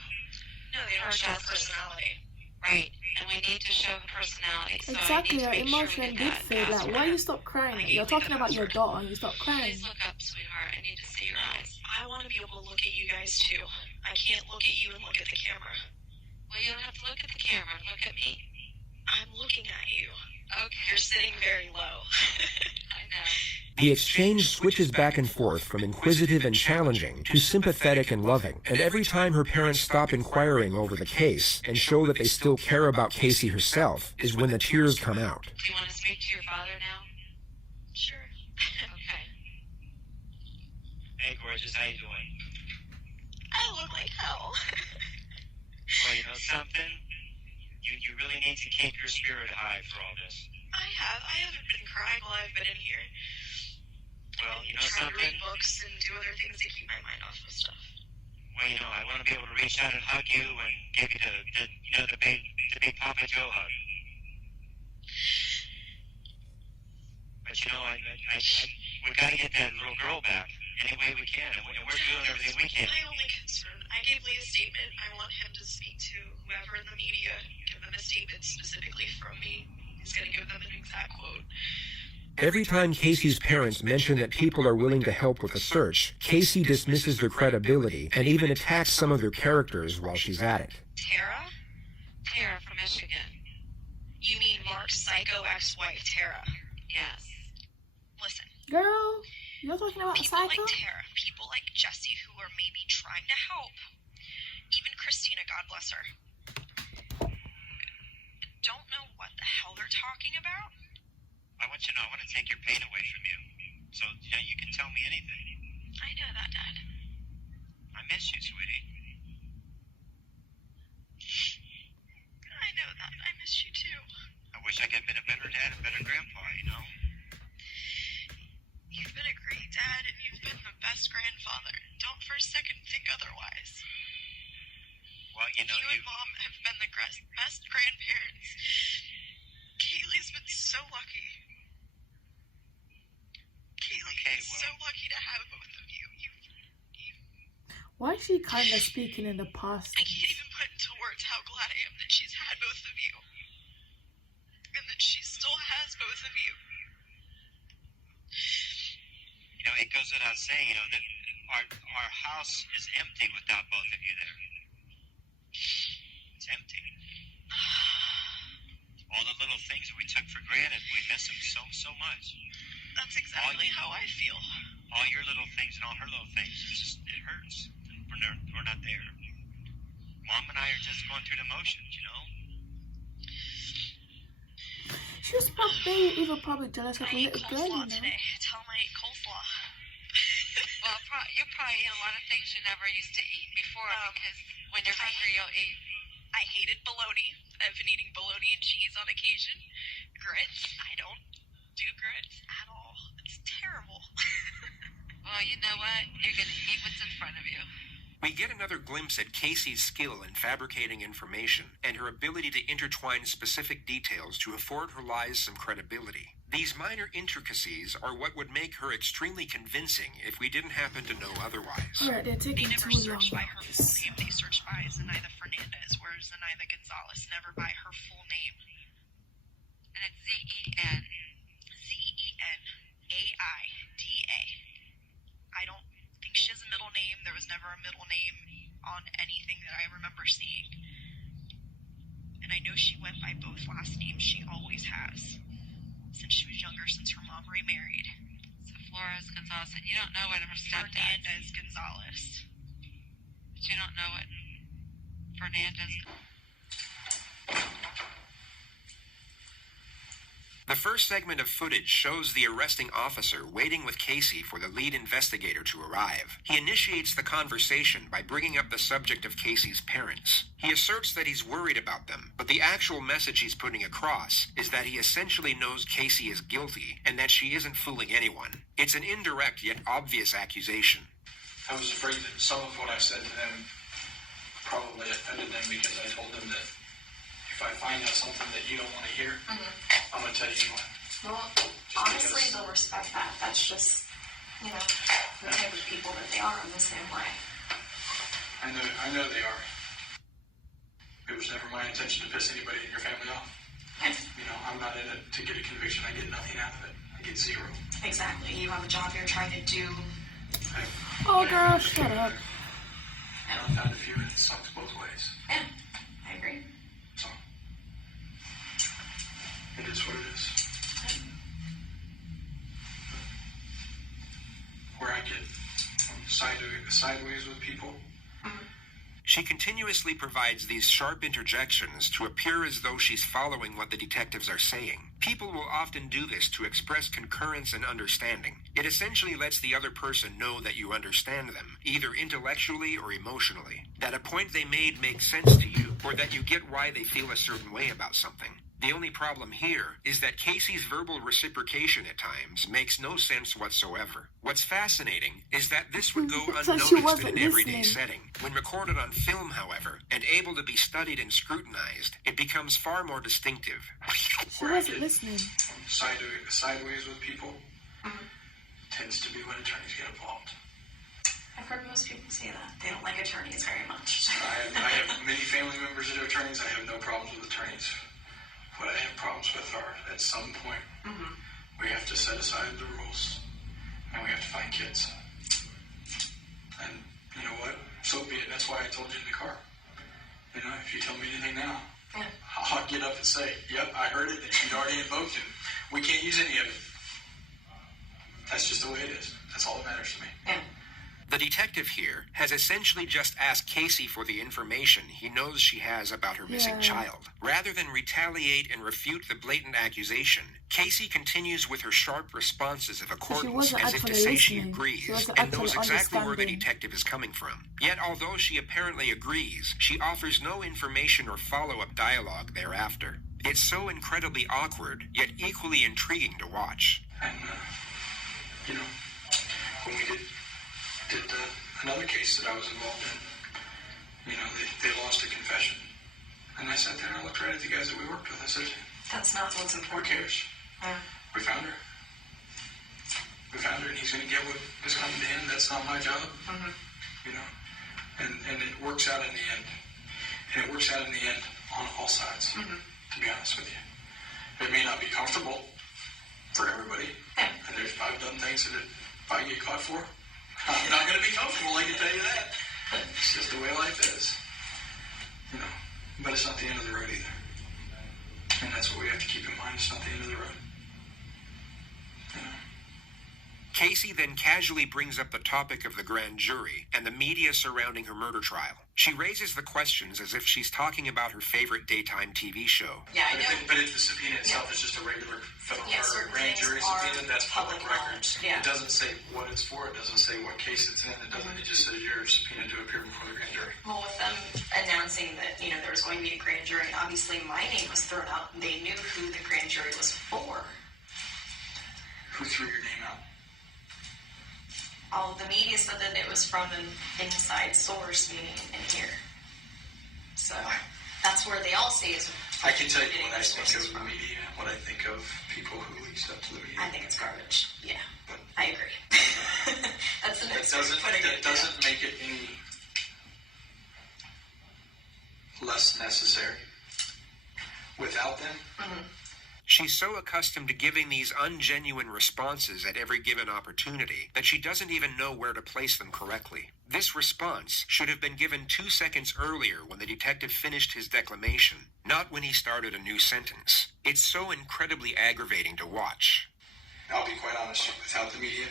her personality. Right, and we need to show her personality. So exactly, her emotion did fade. Like, why you stop crying? You're talking about your daughter and you stop crying. Please look up, sweetheart. I need to see your eyes. I want to be able to look at you guys too. I can't look at you and look at the camera. Well, you don't have to look at the camera. Look at me. I'm looking at you. Okay. You're sitting very low. I know. The exchange switches back and forth from inquisitive and challenging to sympathetic and loving, and every time her parents stop inquiring over the case and show that they still care about Casey herself is when the tears come out. Do you want to speak to your father now? Sure. Okay. Hey, gorgeous, how you doing? I look like hell. Well, you know something? You really need to keep your spirit high for all this. I haven't been crying while I've been in here. Well, you know Trying to something? read books and do other things to keep my mind off of stuff. Well, you know, I want to be able to reach out and hug you and give you the big Papa Joe hug. But you know, we got to get that little girl back any way we can, and we're doing everything we can. My only concern, I gave Lee a statement. I want him to speak to whoever in the media, give them a statement specifically from me. He's going to give them an exact quote. Every time Casey's parents mention that people are willing to help with the search, Casey dismisses their credibility and even attacks some of their characters while she's at it. Tara? Tara from Michigan. You mean Mark's psycho ex-wife, Tara? Yes. Listen, Girl, you're talking about people Psycho? like Tara, people like Jessie who are maybe trying to help, even Christina, God bless her, don't know what the hell they're talking about. I want you to know, I want to take your pain away from you. So, you know, you can tell me anything. I know that, Dad. I miss you, sweetie. I know that. I miss you too. I wish I could have been a better dad, a better grandpa, you know? You've been a great dad and you've been the best grandfather. Don't for a second think otherwise. Well, you know, you and Mom have been the best grandparents. Kaylee's been so lucky. Kaylee is so lucky to have both of you. Why is she kind of speaking in the past? I can't even put into words how glad I am that she's had both of you. And that she still has both of you. You know, it goes without saying, you know, that our house is empty without both of you there. It's empty. All the little things that we took for granted, we miss them so much. That's exactly how I feel. All your little things and all her little things, it hurts. We're not there. Mom and I are just going through the motions, you know? She was probably jealous of a little girl, you know? Today. Tell my coleslaw. Well, you're probably eating a lot of things you never used to eat before because when you're hungry, you'll eat. I hated bologna. I've been eating bologna and cheese on occasion. Grits, I don't do grits at all. It's terrible. Well, you know what? You're going to eat what's in front of you. We get another glimpse at Casey's skill in fabricating information and her ability to intertwine specific details to afford her lies some credibility. These minor intricacies are what would make her extremely convincing if we didn't happen to know otherwise. Yeah, they're taking They never too long. searched by her full name. They searched by Zenaida Fernandez, whereas Zenaida Gonzalez never by her full name. And it's Z-E-N. Z-E-N-A-I-D-A. I don't think she has a middle name. There was never a middle name on anything that I remember seeing. And I know she went by both last names. She always has. Since she was younger, since her mom remarried. So Flores Gonzalez, and you don't know what her stepdad Fernandez Gonzalez. But you don't know what Fernandez. The first segment of footage shows the arresting officer waiting with Casey for the lead investigator to arrive. He initiates the conversation by bringing up the subject of Casey's parents. He asserts that he's worried about them, but the actual message he's putting across is that he essentially knows Casey is guilty and that she isn't fooling anyone. It's an indirect yet obvious accusation. I was afraid that some of what I said to them probably offended them because I told them that if I find out something that you don't want to hear, I'm going to tell you what. Well, honestly, they'll respect that. That's just, you know, the type of people that they are in the same way. I know they are. It was never my intention to piss anybody in your family off. You know, I'm not in it to get a conviction. I get nothing out of it. I get zero. Exactly. You have a job you're trying to do. Oh, girl, shut up. And I'm not a few, and it sucks both ways. Yeah, I agree. It is what it is. Where I get sideways with people. She continuously provides these sharp interjections to appear as though she's following what the detectives are saying. People will often do this to express concurrence and understanding. It essentially lets the other person know that you understand them, either intellectually or emotionally, that a point they made makes sense to you, or that you get why they feel a certain way about something. The only problem here is that Casey's verbal reciprocation at times makes no sense whatsoever. What's fascinating is that this would go unnoticed in an everyday setting. When recorded on film, however, and able to be studied and scrutinized, it becomes far more distinctive. She wasn't listening. Sideways with people tends to be when attorneys get involved. I've heard most people say that. They don't like attorneys very much. I have many family members that are attorneys. I have no problems with attorneys. What I have problems with are, at some point, we have to set aside the rules, and we have to find kids. And you know what? So be it. That's why I told you in the car. You know, if you tell me anything now, I'll get up and say, yep, I heard it, and she'd already invoked it. We can't use any of it. That's just the way it is. That's all that matters to me. The detective here has essentially just asked Casey for the information he knows she has about her missing child. Rather than retaliate and refute the blatant accusation, Casey continues with her sharp responses of accordance as if to say she agrees and knows exactly where the detective is coming from. Yet although she apparently agrees, she offers no information or follow-up dialogue thereafter. It's so incredibly awkward, yet equally intriguing to watch. And, you know, when we did another case that I was involved in, you know, they lost a confession. And I sat there and I looked right at the guys that we worked with. I said, that's not what's important. Who cares? We found her. We found her, and he's going to get what is coming to him. That's not my job. You know, and it works out in the end. And it works out in the end on all sides, to be honest with you. It may not be comfortable for everybody. And I've done things that if I get caught for, I'm not going to be comfortable, I can tell you that. It's just the way life is. You know, but it's not the end of the road either. And that's what we have to keep in mind. It's not the end of the road. You know. Casey then casually brings up the topic of the grand jury and the media surrounding her murder trial. She raises the questions as if she's talking about her favorite daytime TV show. Yeah, I know. But if the subpoena itself is just a regular federal or grand jury subpoena, that's public records. It doesn't say what it's for. It doesn't say what case it's in. It doesn't. It just says you're subpoenaed to appear before the grand jury. Well, with them announcing that, you know, there was going to be a grand jury, obviously my name was thrown out. They knew who the grand jury was for. Who threw your name out? All of the media said that it was from an inside source, meaning in here. So that's where they all say is. I can tell you what I think of the media, what I think of people who lead up to the media. I think it's garbage. Yeah, but I agree. That's the next. That doesn't make it any less necessary. Without them. She's so accustomed to giving these ungenuine responses at every given opportunity that she doesn't even know where to place them correctly. This response should have been given 2 seconds earlier when the detective finished his declamation, not when he started a new sentence. It's so incredibly aggravating to watch. I'll be quite honest, without the media,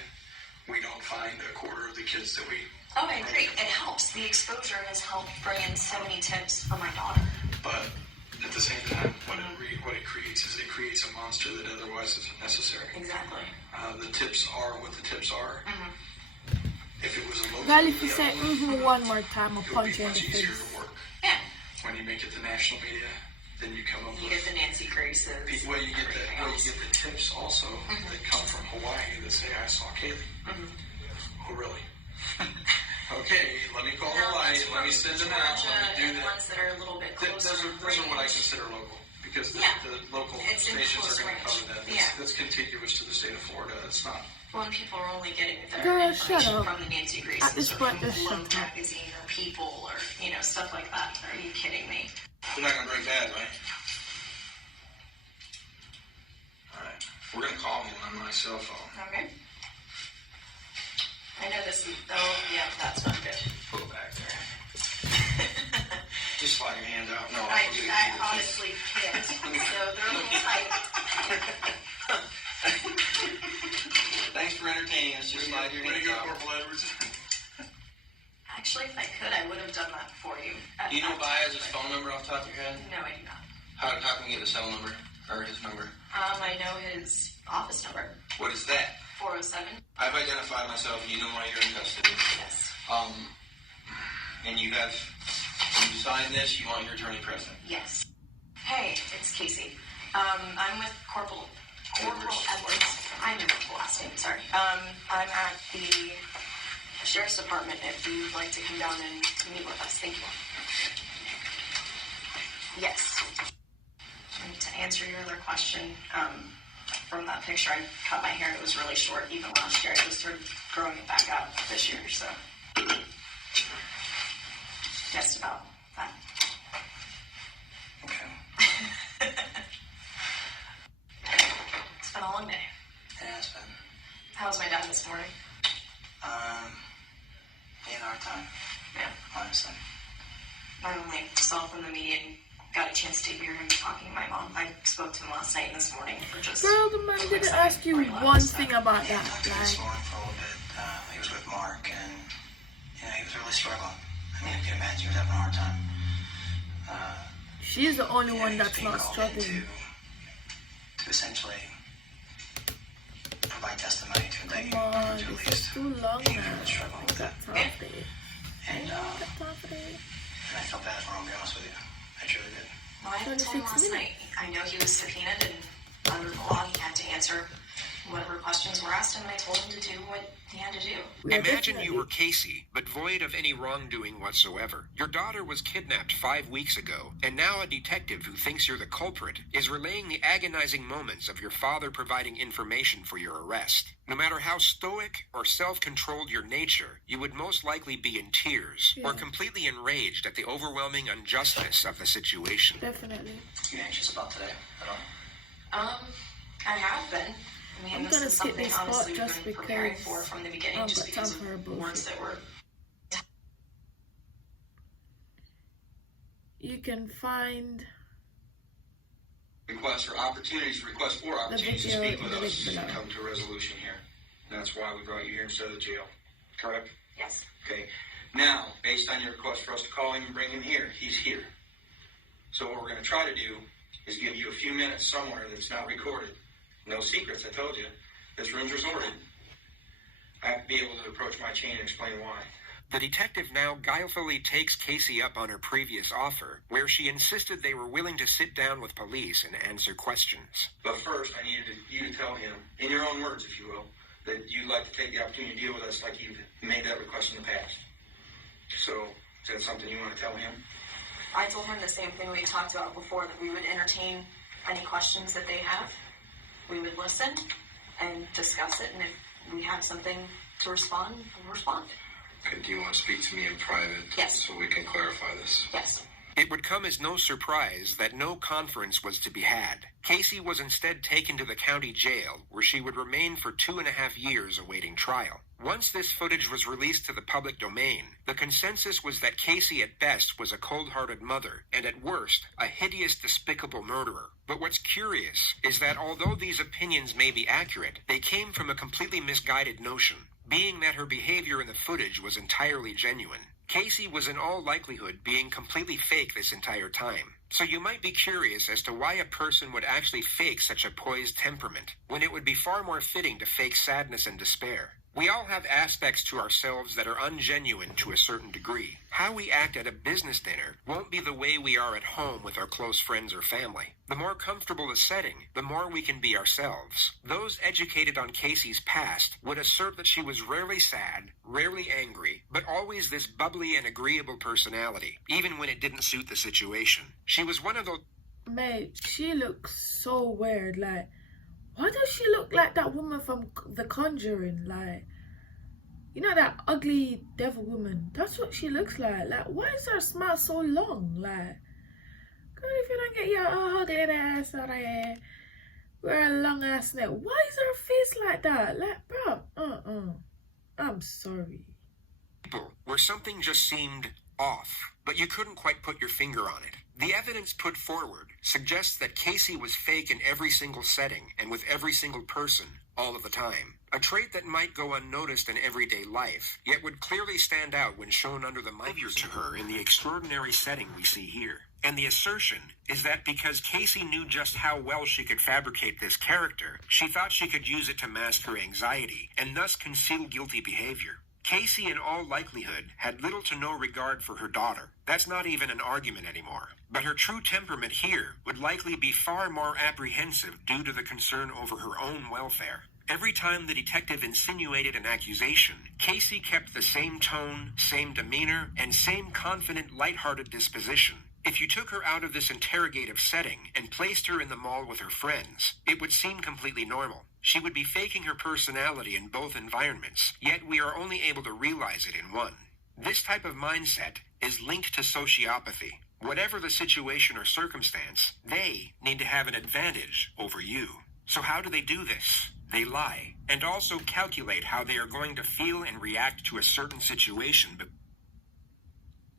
we don't find a quarter of the kids that we... Oh, I agree. It helps. The exposure has helped bring in so many tips for my daughter. But at the same time, what it creates is it creates a monster that otherwise isn't necessary. Exactly. The tips are what the tips are. If it was a local Well, if you say one more time, I'll punch you in the face. Yeah. When you make it the national media, then you come up with... You get the Nancy Graces. Well, you get the tips also that come from Hawaii that say, I saw Kaylee. Oh, really? Okay, let me call Hawaii, let me send them out, let me do that. Ones that are a little bit closer. Those are what I consider local, because the local stations are going to cover that. That's contiguous to the state of Florida. It's not. When people are only getting their Girl, information from the Nancy Graces At this point, or from Low Magazine or People or, you know, stuff like that. Are you kidding me? You're not going to bring Dad, right? All right. We're going to call him on my cell phone. Okay. I know this is, oh, yeah, that's not good. Put it back there. Just slide your hand out. No, I honestly can't. So they're a little tight. Actually, if I could, I would have done that for you. Do you know Baez's phone number off the top of your head? No, I do not. How can we get the cell number? Or his number? I know his office number. What is that? 407. I've identified myself, and you know why you're in custody. Yes. And you signed this, you want your attorney present. Yes. Hey, it's Casey. I'm with Corporal Edwards. I know the last name, sorry. I'm at the Sheriff's Department if you'd like to come down and meet with us. Thank you. Yes. And to answer your other question, from that picture, I cut my hair and it was really short even last year. I just started growing it back out this year, so just about that. Okay. It's been a long day. It has been. How was my dad this morning? In our time. Yeah. Honestly. I only saw from the media and got a chance to hear him talking to my mom. I spoke to him last night and this morning for just... Girl, the man didn't ask you one thing about that. He talked to me this morning for a little bit. He was with Mark, and he was really struggling. I mean, I can imagine he was having a hard time. She's the only one that's not struggling. To essentially provide testimony to indict Come on, to this release. is too long He was now. really struggling with it. And I felt bad for him, to be honest with you. I truly did. Well, I told him last night. I know he was subpoenaed and under the law he had to answer whatever questions were asked, and I told him to do what he had to do. Imagine you were Casey, but void of any wrongdoing whatsoever. Your daughter was kidnapped 5 weeks ago, and now a detective who thinks you're the culprit is relaying the agonizing moments of your father providing information for your arrest. No matter how stoic or self-controlled your nature, you would most likely be in tears or completely enraged at the overwhelming unjustness of the situation. Definitely. You anxious about today at all? I have been. I mean, I'm this gonna is skip something this honestly part we've just been preparing because for from the beginning, I've just got because time for her of bullshit. words that were... You can find Request for opportunities to video speak with in the us link and below. come to a resolution here. That's why we brought you here instead of jail. Correct? Yes. Okay. Now, based on your request for us to call him and bring him here, he's here. So what we're going to try to do is give you a few minutes somewhere that's not recorded. No secrets, I told you. This room's recorded. I have to be able to approach my chain and explain why. The detective now guilefully takes Casey up on her previous offer, where she insisted they were willing to sit down with police and answer questions. But first, I needed you to tell him, in your own words, if you will, that you'd like to take the opportunity to deal with us like you've made that request in the past. So, is that something you want to tell him? I told him the same thing we talked about before, that we would entertain any questions that they have. We would listen and discuss it, and if we have something to respond, we'll respond. Okay, do you want to speak to me in private? Yes. So we can clarify this? Yes. It would come as no surprise that no conference was to be had. Casey was instead taken to the county jail, where she would remain for 2.5 years awaiting trial. Once this footage was released to the public domain, the consensus was that Casey at best was a cold-hearted mother, and at worst, a hideous, despicable murderer. But what's curious is that although these opinions may be accurate, they came from a completely misguided notion, being that her behavior in the footage was entirely genuine. Casey was in all likelihood being completely fake this entire time. So you might be curious as to why a person would actually fake such a poised temperament, when it would be far more fitting to fake sadness and despair. We all have aspects to ourselves that are ungenuine to a certain degree. How we act at a business dinner won't be the way we are at home with our close friends or family. The more comfortable the setting, the more we can be ourselves. Those educated on Casey's past would assert that she was rarely sad, rarely angry, but always this bubbly and agreeable personality, even when it didn't suit the situation. She was one of those... Mate, she looks so weird, like... Why does she look like that woman from The Conjuring? Like, you know that ugly devil woman? That's what she looks like. Like, why is her smile so long? Like, girl, if you don't get your ugly ass out of here, wear a long ass neck. Why is her face like that? Like, bro, I'm sorry. Where something just seemed off, but you couldn't quite put your finger on it. The evidence put forward suggests that Casey was fake in every single setting and with every single person all of the time. A trait that might go unnoticed in everyday life, yet would clearly stand out when shown under the microscope to her in the extraordinary setting we see here. And the assertion is that because Casey knew just how well she could fabricate this character, she thought she could use it to mask her anxiety and thus conceal guilty behavior. Casey, in all likelihood, had little to no regard for her daughter. That's not even an argument anymore. But her true temperament here would likely be far more apprehensive due to the concern over her own welfare. Every time the detective insinuated an accusation, Casey kept the same tone, same demeanor, and same confident, lighthearted disposition. If you took her out of this interrogative setting and placed her in the mall with her friends, it would seem completely normal. She would be faking her personality in both environments, yet we are only able to realize it in one. This type of mindset is linked to sociopathy. Whatever the situation or circumstance, they need to have an advantage over you. So how do they do this? They lie, and also calculate how they are going to feel and react to a certain situation.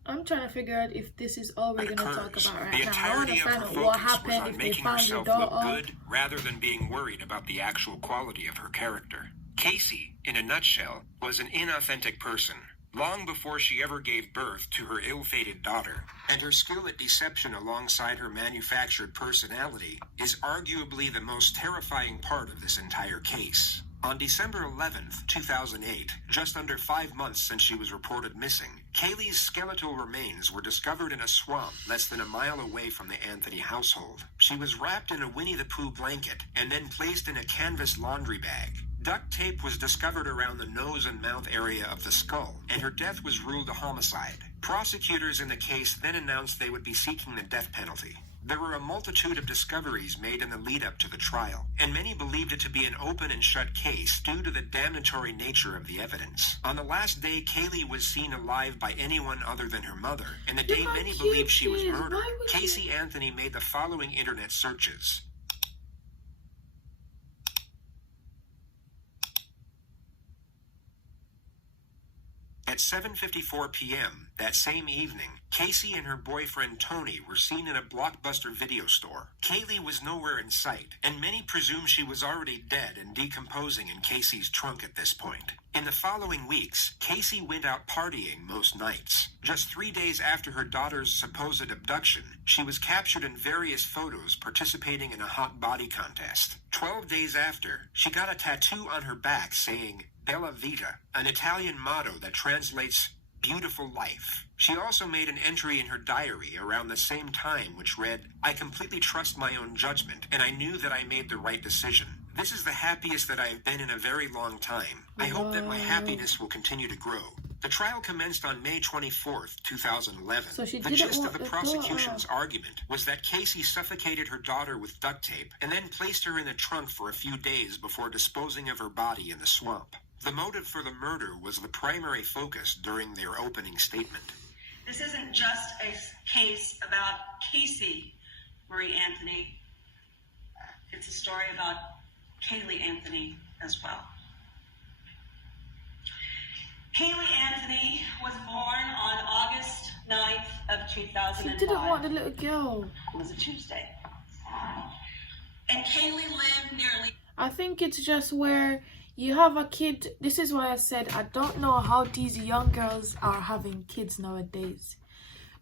I'm trying to figure out if this is all we're going to talk about right now. The entirety of her focus was on making herself look good rather than being worried about the actual quality of her character. Casey, in a nutshell, was an inauthentic person, long before she ever gave birth to her ill-fated daughter. And her skill at deception alongside her manufactured personality is arguably the most terrifying part of this entire case. On December 11th, 2008, just under 5 months since she was reported missing, Kaylee's skeletal remains were discovered in a swamp less than a mile away from the Anthony household. She was wrapped in a Winnie the Pooh blanket and then placed in a canvas laundry bag. Duct tape was discovered around the nose and mouth area of the skull, and her death was ruled a homicide. Prosecutors in the case then announced they would be seeking the death penalty. There were a multitude of discoveries made in the lead-up to the trial, and many believed it to be an open and shut case due to the damnatory nature of the evidence. On the last day Kaylee was seen alive by anyone other than her mother, and the day many believed she was murdered, Casey Anthony made the following internet searches. At 7:54 p.m. that same evening, Casey and her boyfriend Tony were seen in a Blockbuster video store. Kaylee was nowhere in sight, and many presume she was already dead and decomposing in Casey's trunk at this point. In the following weeks, Casey went out partying most nights. Just 3 days after her daughter's supposed abduction, she was captured in various photos participating in a hot body contest. 12 days after, she got a tattoo on her back saying, Bella Vita, an Italian motto that translates beautiful life. She also made an entry in her diary around the same time which read, I completely trust my own judgment, and I knew that I made the right decision. This is the happiest that I have been in a very long time. I hope that my happiness will continue to grow. The trial commenced on May 24th, 2011. So the gist of the prosecution's argument was that Casey suffocated her daughter with duct tape and then placed her in the trunk for a few days before disposing of her body in the swamp. The motive for the murder was the primary focus during their opening statement. This isn't just a case about Casey Marie Anthony. It's a story about Kaylee Anthony as well. Kaylee Anthony was born on August 9th of 2005. She didn't want the little girl. It was a Tuesday. And Kaylee lived nearly... I think it's just where you have a kid. This is why I said I don't know how these young girls are having kids nowadays.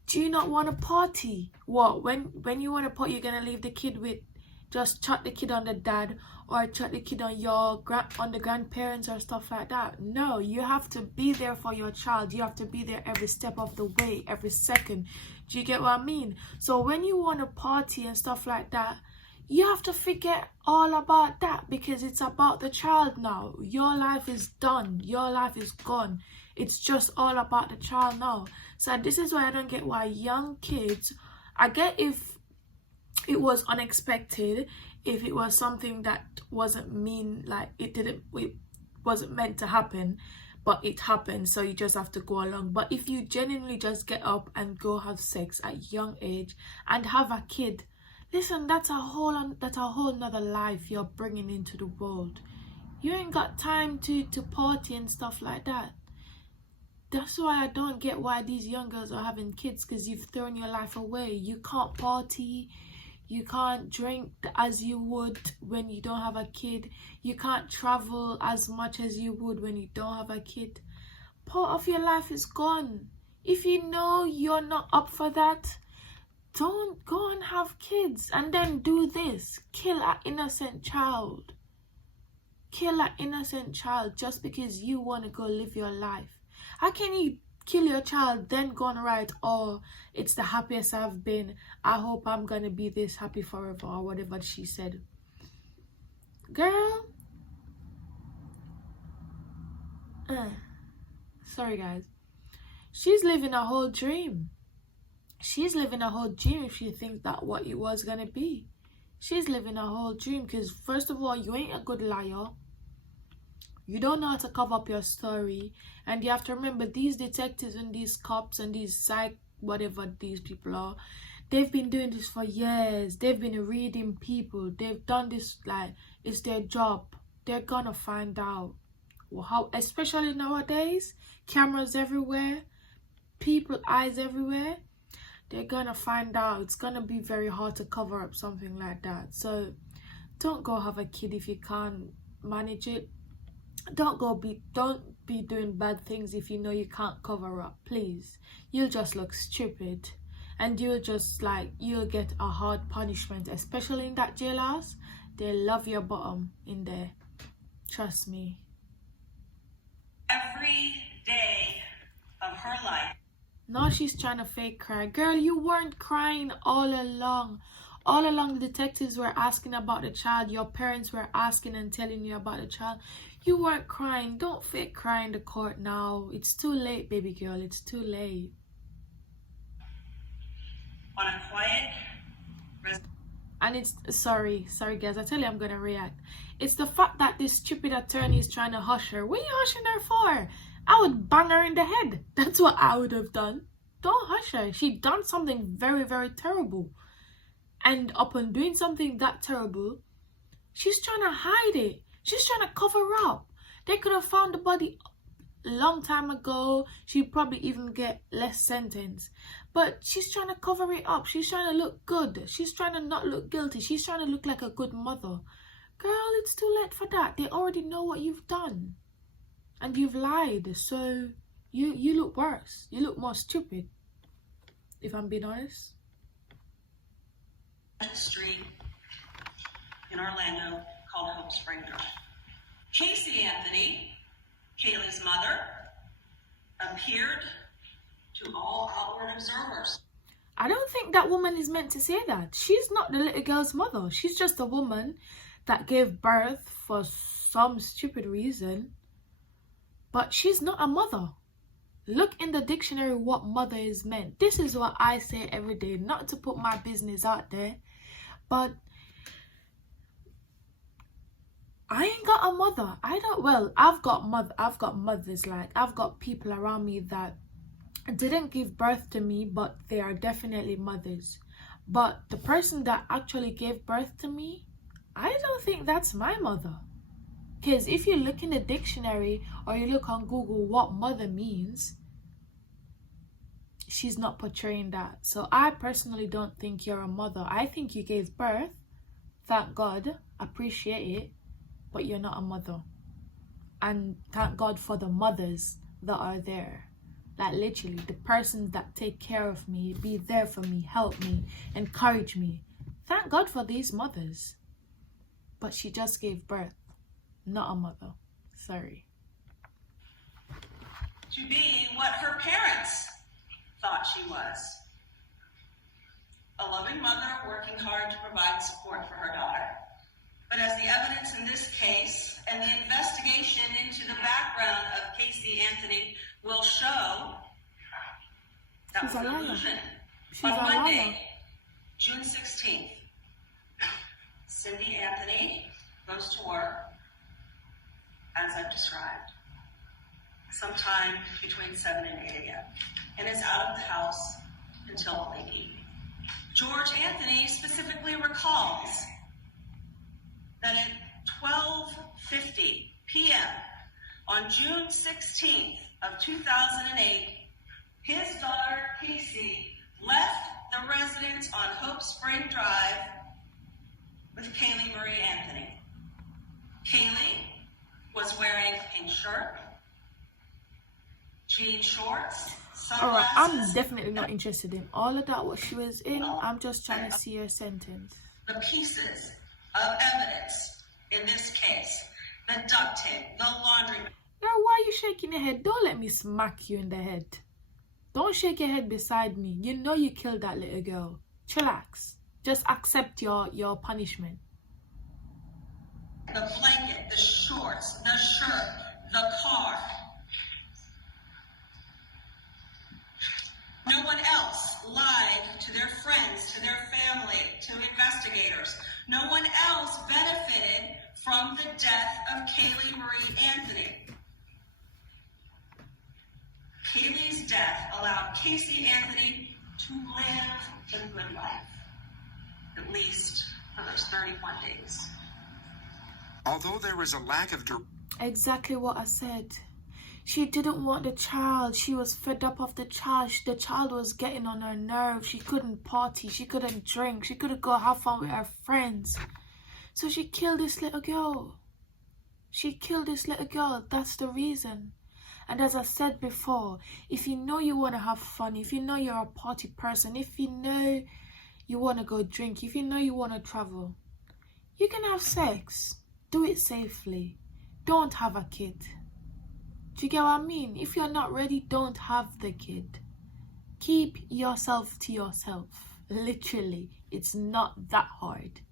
Do you not want to party? What, when you want to party, you're going to leave the kid with, just chuck the kid on the dad or chuck the kid on the grandparents or stuff like that? No, you have to be there for your child. You have to be there every step of the way, every second. Do you get what I mean? So when you want to party and stuff like that, you have to forget all about that, because it's about the child now. Your life is done. Your life is gone. It's just all about the child now. So this is why I don't get why young kids, I get if it was unexpected, if it was something that wasn't it wasn't meant to happen, but it happened, so you just have to go along. But if you genuinely just get up and go have sex at young age and have a kid, listen, that's a whole nother life you're bringing into the world. You ain't got time to party and stuff like that. That's why I don't get why these young girls are having kids, because you've thrown your life away. You can't party, you can't drink as you would when you don't have a kid, you can't travel as much as you would when you don't have a kid. Part of your life is gone. If you know you're not up for that, don't go and have kids and then do this. Kill an innocent child. Kill an innocent child just because you want to go live your life. How can you kill your child, then go and write, oh, it's the happiest I've been, I hope I'm gonna be this happy forever, or whatever she said? Girl, sorry guys, she's living a whole dream. She's living a whole dream if she thinks that what it was gonna be. She's living a whole dream, because first of all, you ain't a good liar. You don't know how to cover up your story. And you have to remember, these detectives and these cops and these psych, whatever these people are, they've been doing this for years. They've been reading people. They've done this like it's their job. They're gonna find out how, especially nowadays, cameras everywhere, people eyes everywhere. They're gonna find out. It's gonna be very hard to cover up something like that. So don't go have a kid if you can't manage it. Don't be doing bad things if you know you can't cover up. Please, you'll just look stupid, and you'll get a hard punishment, especially in that jailhouse. They love your bottom in there, trust me. Every day of her life. Now she's trying to fake cry. Girl, you weren't crying all along. All along, the detectives were asking about the child. Your parents were asking and telling you about the child. You weren't crying. Don't fake cry in the court now. It's too late, baby girl. It's too late. On a quiet... And it's... Sorry guys. I tell you I'm going to react. It's the fact that this stupid attorney is trying to hush her. What are you hushing her for? I would bang her in the head. That's what I would have done. Don't hush her. She done something very, very terrible. And upon doing something that terrible, she's trying to hide it. She's trying to cover up. They could have found the body a long time ago. She'd probably even get less sentence. But she's trying to cover it up. She's trying to look good. She's trying to not look guilty. She's trying to look like a good mother. Girl, it's too late for that. They already know what you've done. And you've lied. So you look worse. You look more stupid, if I'm being honest. Street in Orlando called Hope Spring Drive. Casey Anthony, Kaylee's mother, appeared to all outward observers. I don't think that woman is meant to say that. She's not the little girl's mother. She's just a woman that gave birth for some stupid reason. But she's not a mother. Look in the dictionary what mother is meant. This is what I say every day, not to put my business out there, but I ain't got a mother. I've got mothers, like I've got people around me that didn't give birth to me, but they are definitely mothers. But the person that actually gave birth to me, I don't think that's my mother. Because if you look in the dictionary or you look on Google what mother means, she's not portraying that. So I personally don't think you're a mother. I think you gave birth. Thank God. Appreciate it. But you're not a mother. And thank God for the mothers that are there. Like literally the persons that take care of me, be there for me, help me, encourage me. Thank God for these mothers. But she just gave birth. Not a mother. Sorry. To be what her parents thought she was. A loving mother working hard to provide support for her daughter. But as the evidence in this case and the investigation into the background of Casey Anthony will show, that was an illusion. On Monday, June 16th, Cindy Anthony goes to work as I've described, sometime between 7 and 8 a.m. and is out of the house until late evening. George Anthony specifically recalls that at 12:50 p.m. on June 16th, of 2008, his daughter, Casey, left the residence on Hope Spring Drive with Kaylee Marie Anthony. Kaylee was wearing a pink shirt, jean shorts, Alright, I'm sunglasses. definitely not interested in all of that, what she was in. I'm just trying to see her sentence. The pieces of evidence in this case, the duct tape, the laundry. Girl, why are you shaking your head? Don't let me smack you in the head. Don't shake your head beside me. You know you killed that little girl. Chillax. Just accept your punishment. The blanket, the shorts, the shirt, the car. No one else lied to their friends, to their family, to investigators. No one else benefited from the death of Kaylee Marie Anthony. Kaylee's death allowed Casey Anthony to live a good life, at least for those 31 days. Although there was a lack of Exactly what I said. She didn't want the child. She was fed up of the child. The child was getting on her nerves. She couldn't party. She couldn't drink. She couldn't go have fun with her friends. So she killed this little girl. She killed this little girl. That's the reason. And as I said before, if you know you want to have fun, if you know you're a party person, if you know you want to go drink, if you know you want to travel, you can have sex. Do it safely. Don't have a kid. Do you get what I mean? If you're not ready, don't have the kid. Keep yourself to yourself. Literally. It's not that hard.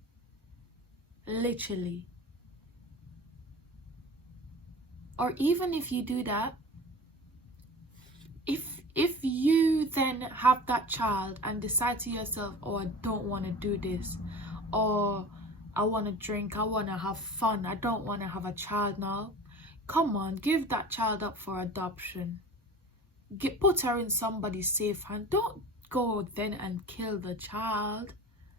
Literally. Or even if you do that, if you then have that child and decide to yourself, oh, I don't want to do this, or I want to drink, I want to have fun, I don't want to have a child now, come on, give that child up for adoption. Put her in somebody's safe hand. Don't go then and kill the child.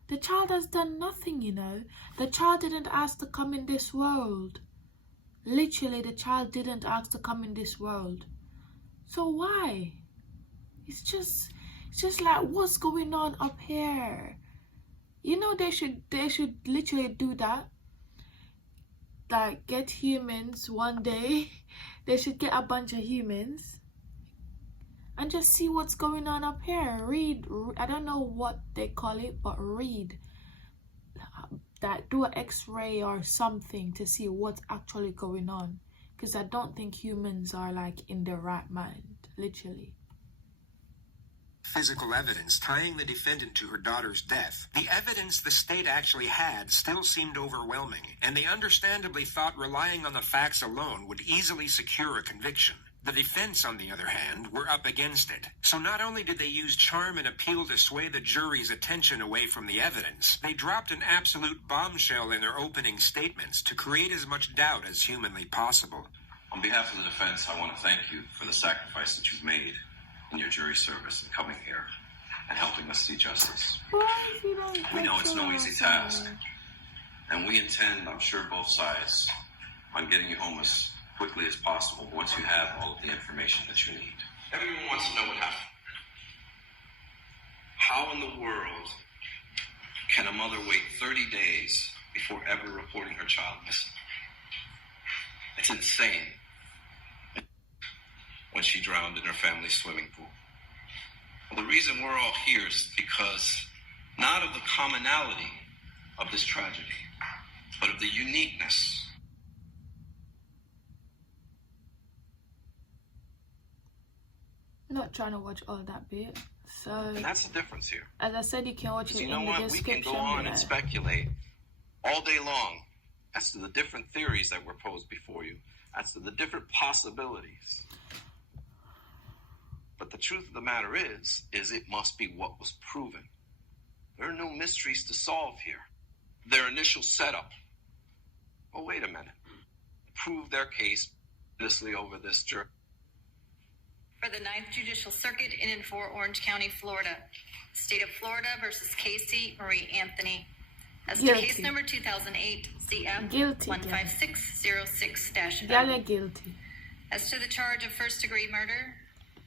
The child has done nothing, you know. The child didn't ask to come in this world. Literally, the child didn't ask to come in this world. So why? It's just like, what's going on up here? You know, they should literally do that. Like, get humans one day. They should get a bunch of humans and just see what's going on up here. Read, I don't know what they call it, but read. That, do an x-ray or something to see what's actually going on. Because I don't think humans are like in their right mind. Literally. Physical evidence tying the defendant to her daughter's death, the evidence the state actually had still seemed overwhelming, and they understandably thought relying on the facts alone would easily secure a conviction. The defense, on the other hand, were up against it. So not only did they use charm and appeal to sway the jury's attention away from the evidence, they dropped an absolute bombshell in their opening statements to create as much doubt as humanly possible. On behalf of the defense, I want to thank you for the sacrifice that you've made in your jury service and coming here and helping us see justice. We know it's no easy task, and we intend, I'm sure both sides, on getting you home as quickly as possible once you have all of the information that you need. Everyone wants to know what happened. How in the world can a mother wait 30 days before ever reporting her child missing? It's insane. When she drowned in her family's swimming pool. Well, the reason we're all here is because not of the commonality of this tragedy, but of the uniqueness. Not trying to watch all that bit. So, and that's the difference here. As I said, you can watch it in the description. We can go on and speculate all day long as to the different theories that were posed before you, as to the different possibilities. But the truth of the matter is it must be what was proven. There are no mysteries to solve here. Their initial setup. Oh, wait a minute. Prove their case over this jury. For the 9th Judicial Circuit in and for Orange County, Florida. State of Florida versus Casey Marie Anthony. As to case number 2008 CF 15606-9. Guilty. As to the charge of first-degree murder,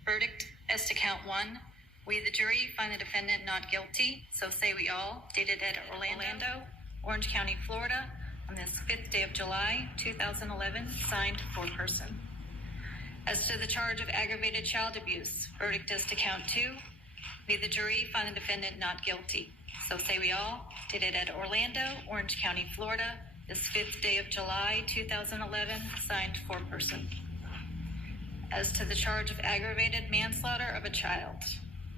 verdict as to count 1. We, the jury, find the defendant not guilty, so say we all, dated at Orlando, Orange County, Florida, on this 5th day of July, 2011, signed foreperson. As to the charge of aggravated child abuse, verdict as to count 2. We, the jury, find the defendant not guilty, so say we all, dated at Orlando, Orange County, Florida, this 5th day of July, 2011, signed foreperson. As to the charge of aggravated manslaughter of a child,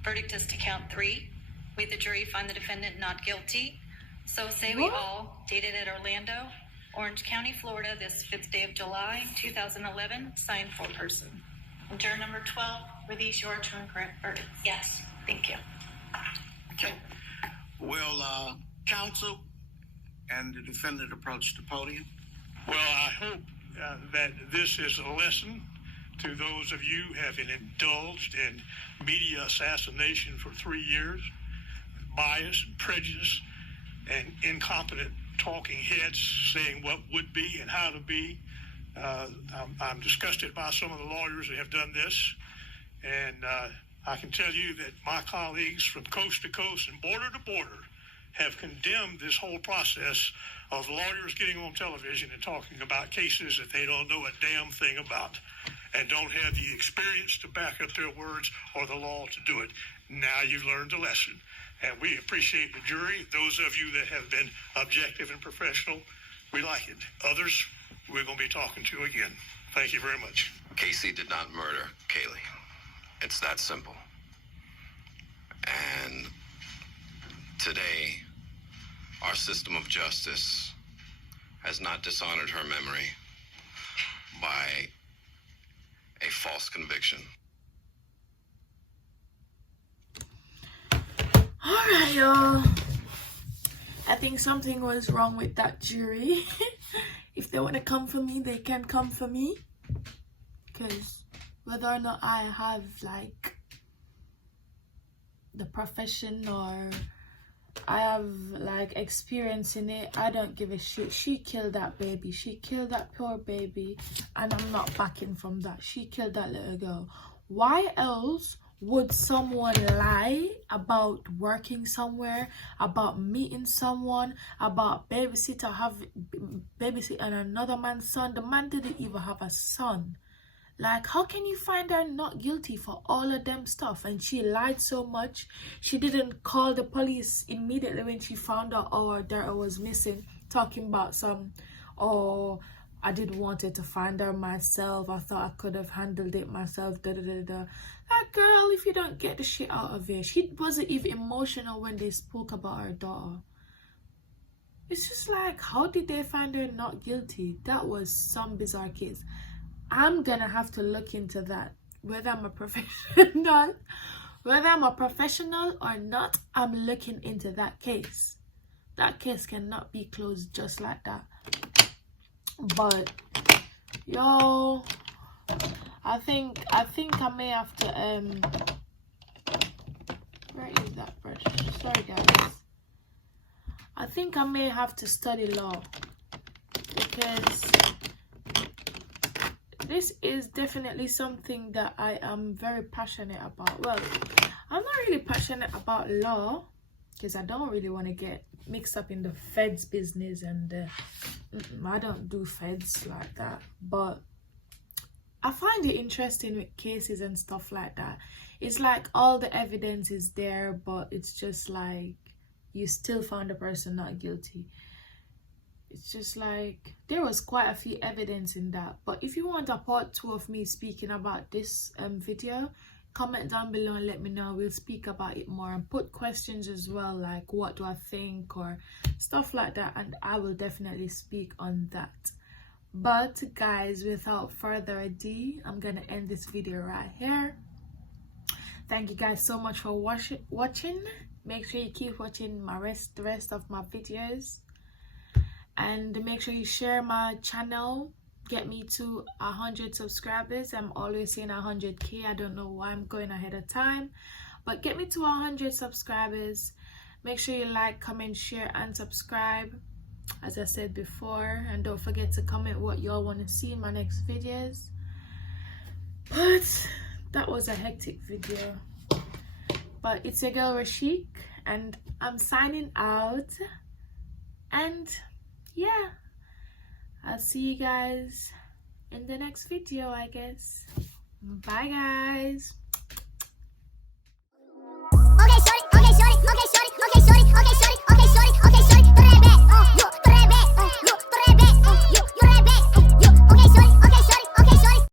verdict is to count 3. We, the jury, find the defendant not guilty. So say we all, dated at Orlando, Orange County, Florida, this 5th day of July, 2011, signed foreperson. And juror number 12, were these your true and correct verdicts? Yes. Thank you. Okay. Will counsel and the defendant approach the podium? Well, I hope that this is a lesson to those of you having indulged in media assassination for 3 years, bias, prejudice, and incompetent talking heads saying what would be and how to be. I'm disgusted by some of the lawyers that have done this, and I can tell you that my colleagues from coast to coast and border to border have condemned this whole process of lawyers getting on television and talking about cases that they don't know a damn thing about and don't have the experience to back up their words or the law to do it. Now you've learned a lesson. And we appreciate the jury, those of you that have been objective and professional. We like it. Others, we're going to be talking to again. Thank you very much. Casey did not murder Kaylee. It's that simple. And today, our system of justice has not dishonored her memory by a false conviction. Alright, y'all. I think something was wrong with that jury. If they want to come for me, they can come for me. Because whether or not I have, like, the profession or I have, like, experience in it, I don't give a shit. She killed that baby. She killed that poor baby. And I'm not backing from that. She killed that little girl. Why else would someone lie about working somewhere, about meeting someone, about babysit another man's son? The man didn't even have a son. Like, how can you find her not guilty for all of them stuff? And she lied so much. She didn't call the police immediately when she found out our daughter was missing, talking about some, oh, I didn't want it to find her myself. I thought I could have handled it myself. Da da da da. That girl, if you don't get the shit out of her, she wasn't even emotional when they spoke about her daughter. It's just like, how did they find her not guilty? That was some bizarre case. I'm gonna have to look into that. Whether I'm a professional, or not, I'm looking into that case. That case cannot be closed just like that. But yo, I think I may have to where is that brush? Sorry guys. I think I may have to study law, because this is definitely something that I am very passionate about. Well, I'm not really passionate about law because I don't really want to get mixed up in the feds business, and I don't do feds like that. But I find it interesting with cases and stuff like that. It's like all the evidence is there, but it's just like you still found the person not guilty. It's just like there was quite a few evidence in that. But if you want a part 2 of me speaking about this video, comment down below and let me know. We'll speak about it more and put questions as well, like what do I think or stuff like that, and I will definitely speak on that. But guys, without further ado, I'm gonna end this video right here. Thank you guys so much for watching. Make sure you keep watching the rest of my videos, and make sure you share my channel. Get me to 100 subscribers. I'm always saying 100k. I don't know why I'm going ahead of time, but get me to 100 subscribers. Make sure you like, comment, share, and subscribe, as I said before. And don't forget to comment what y'all want to see in my next videos. But that was a hectic video. But it's your girl Roseek, and I'm signing out. And yeah, I'll see you guys in the next video, I guess. Bye guys.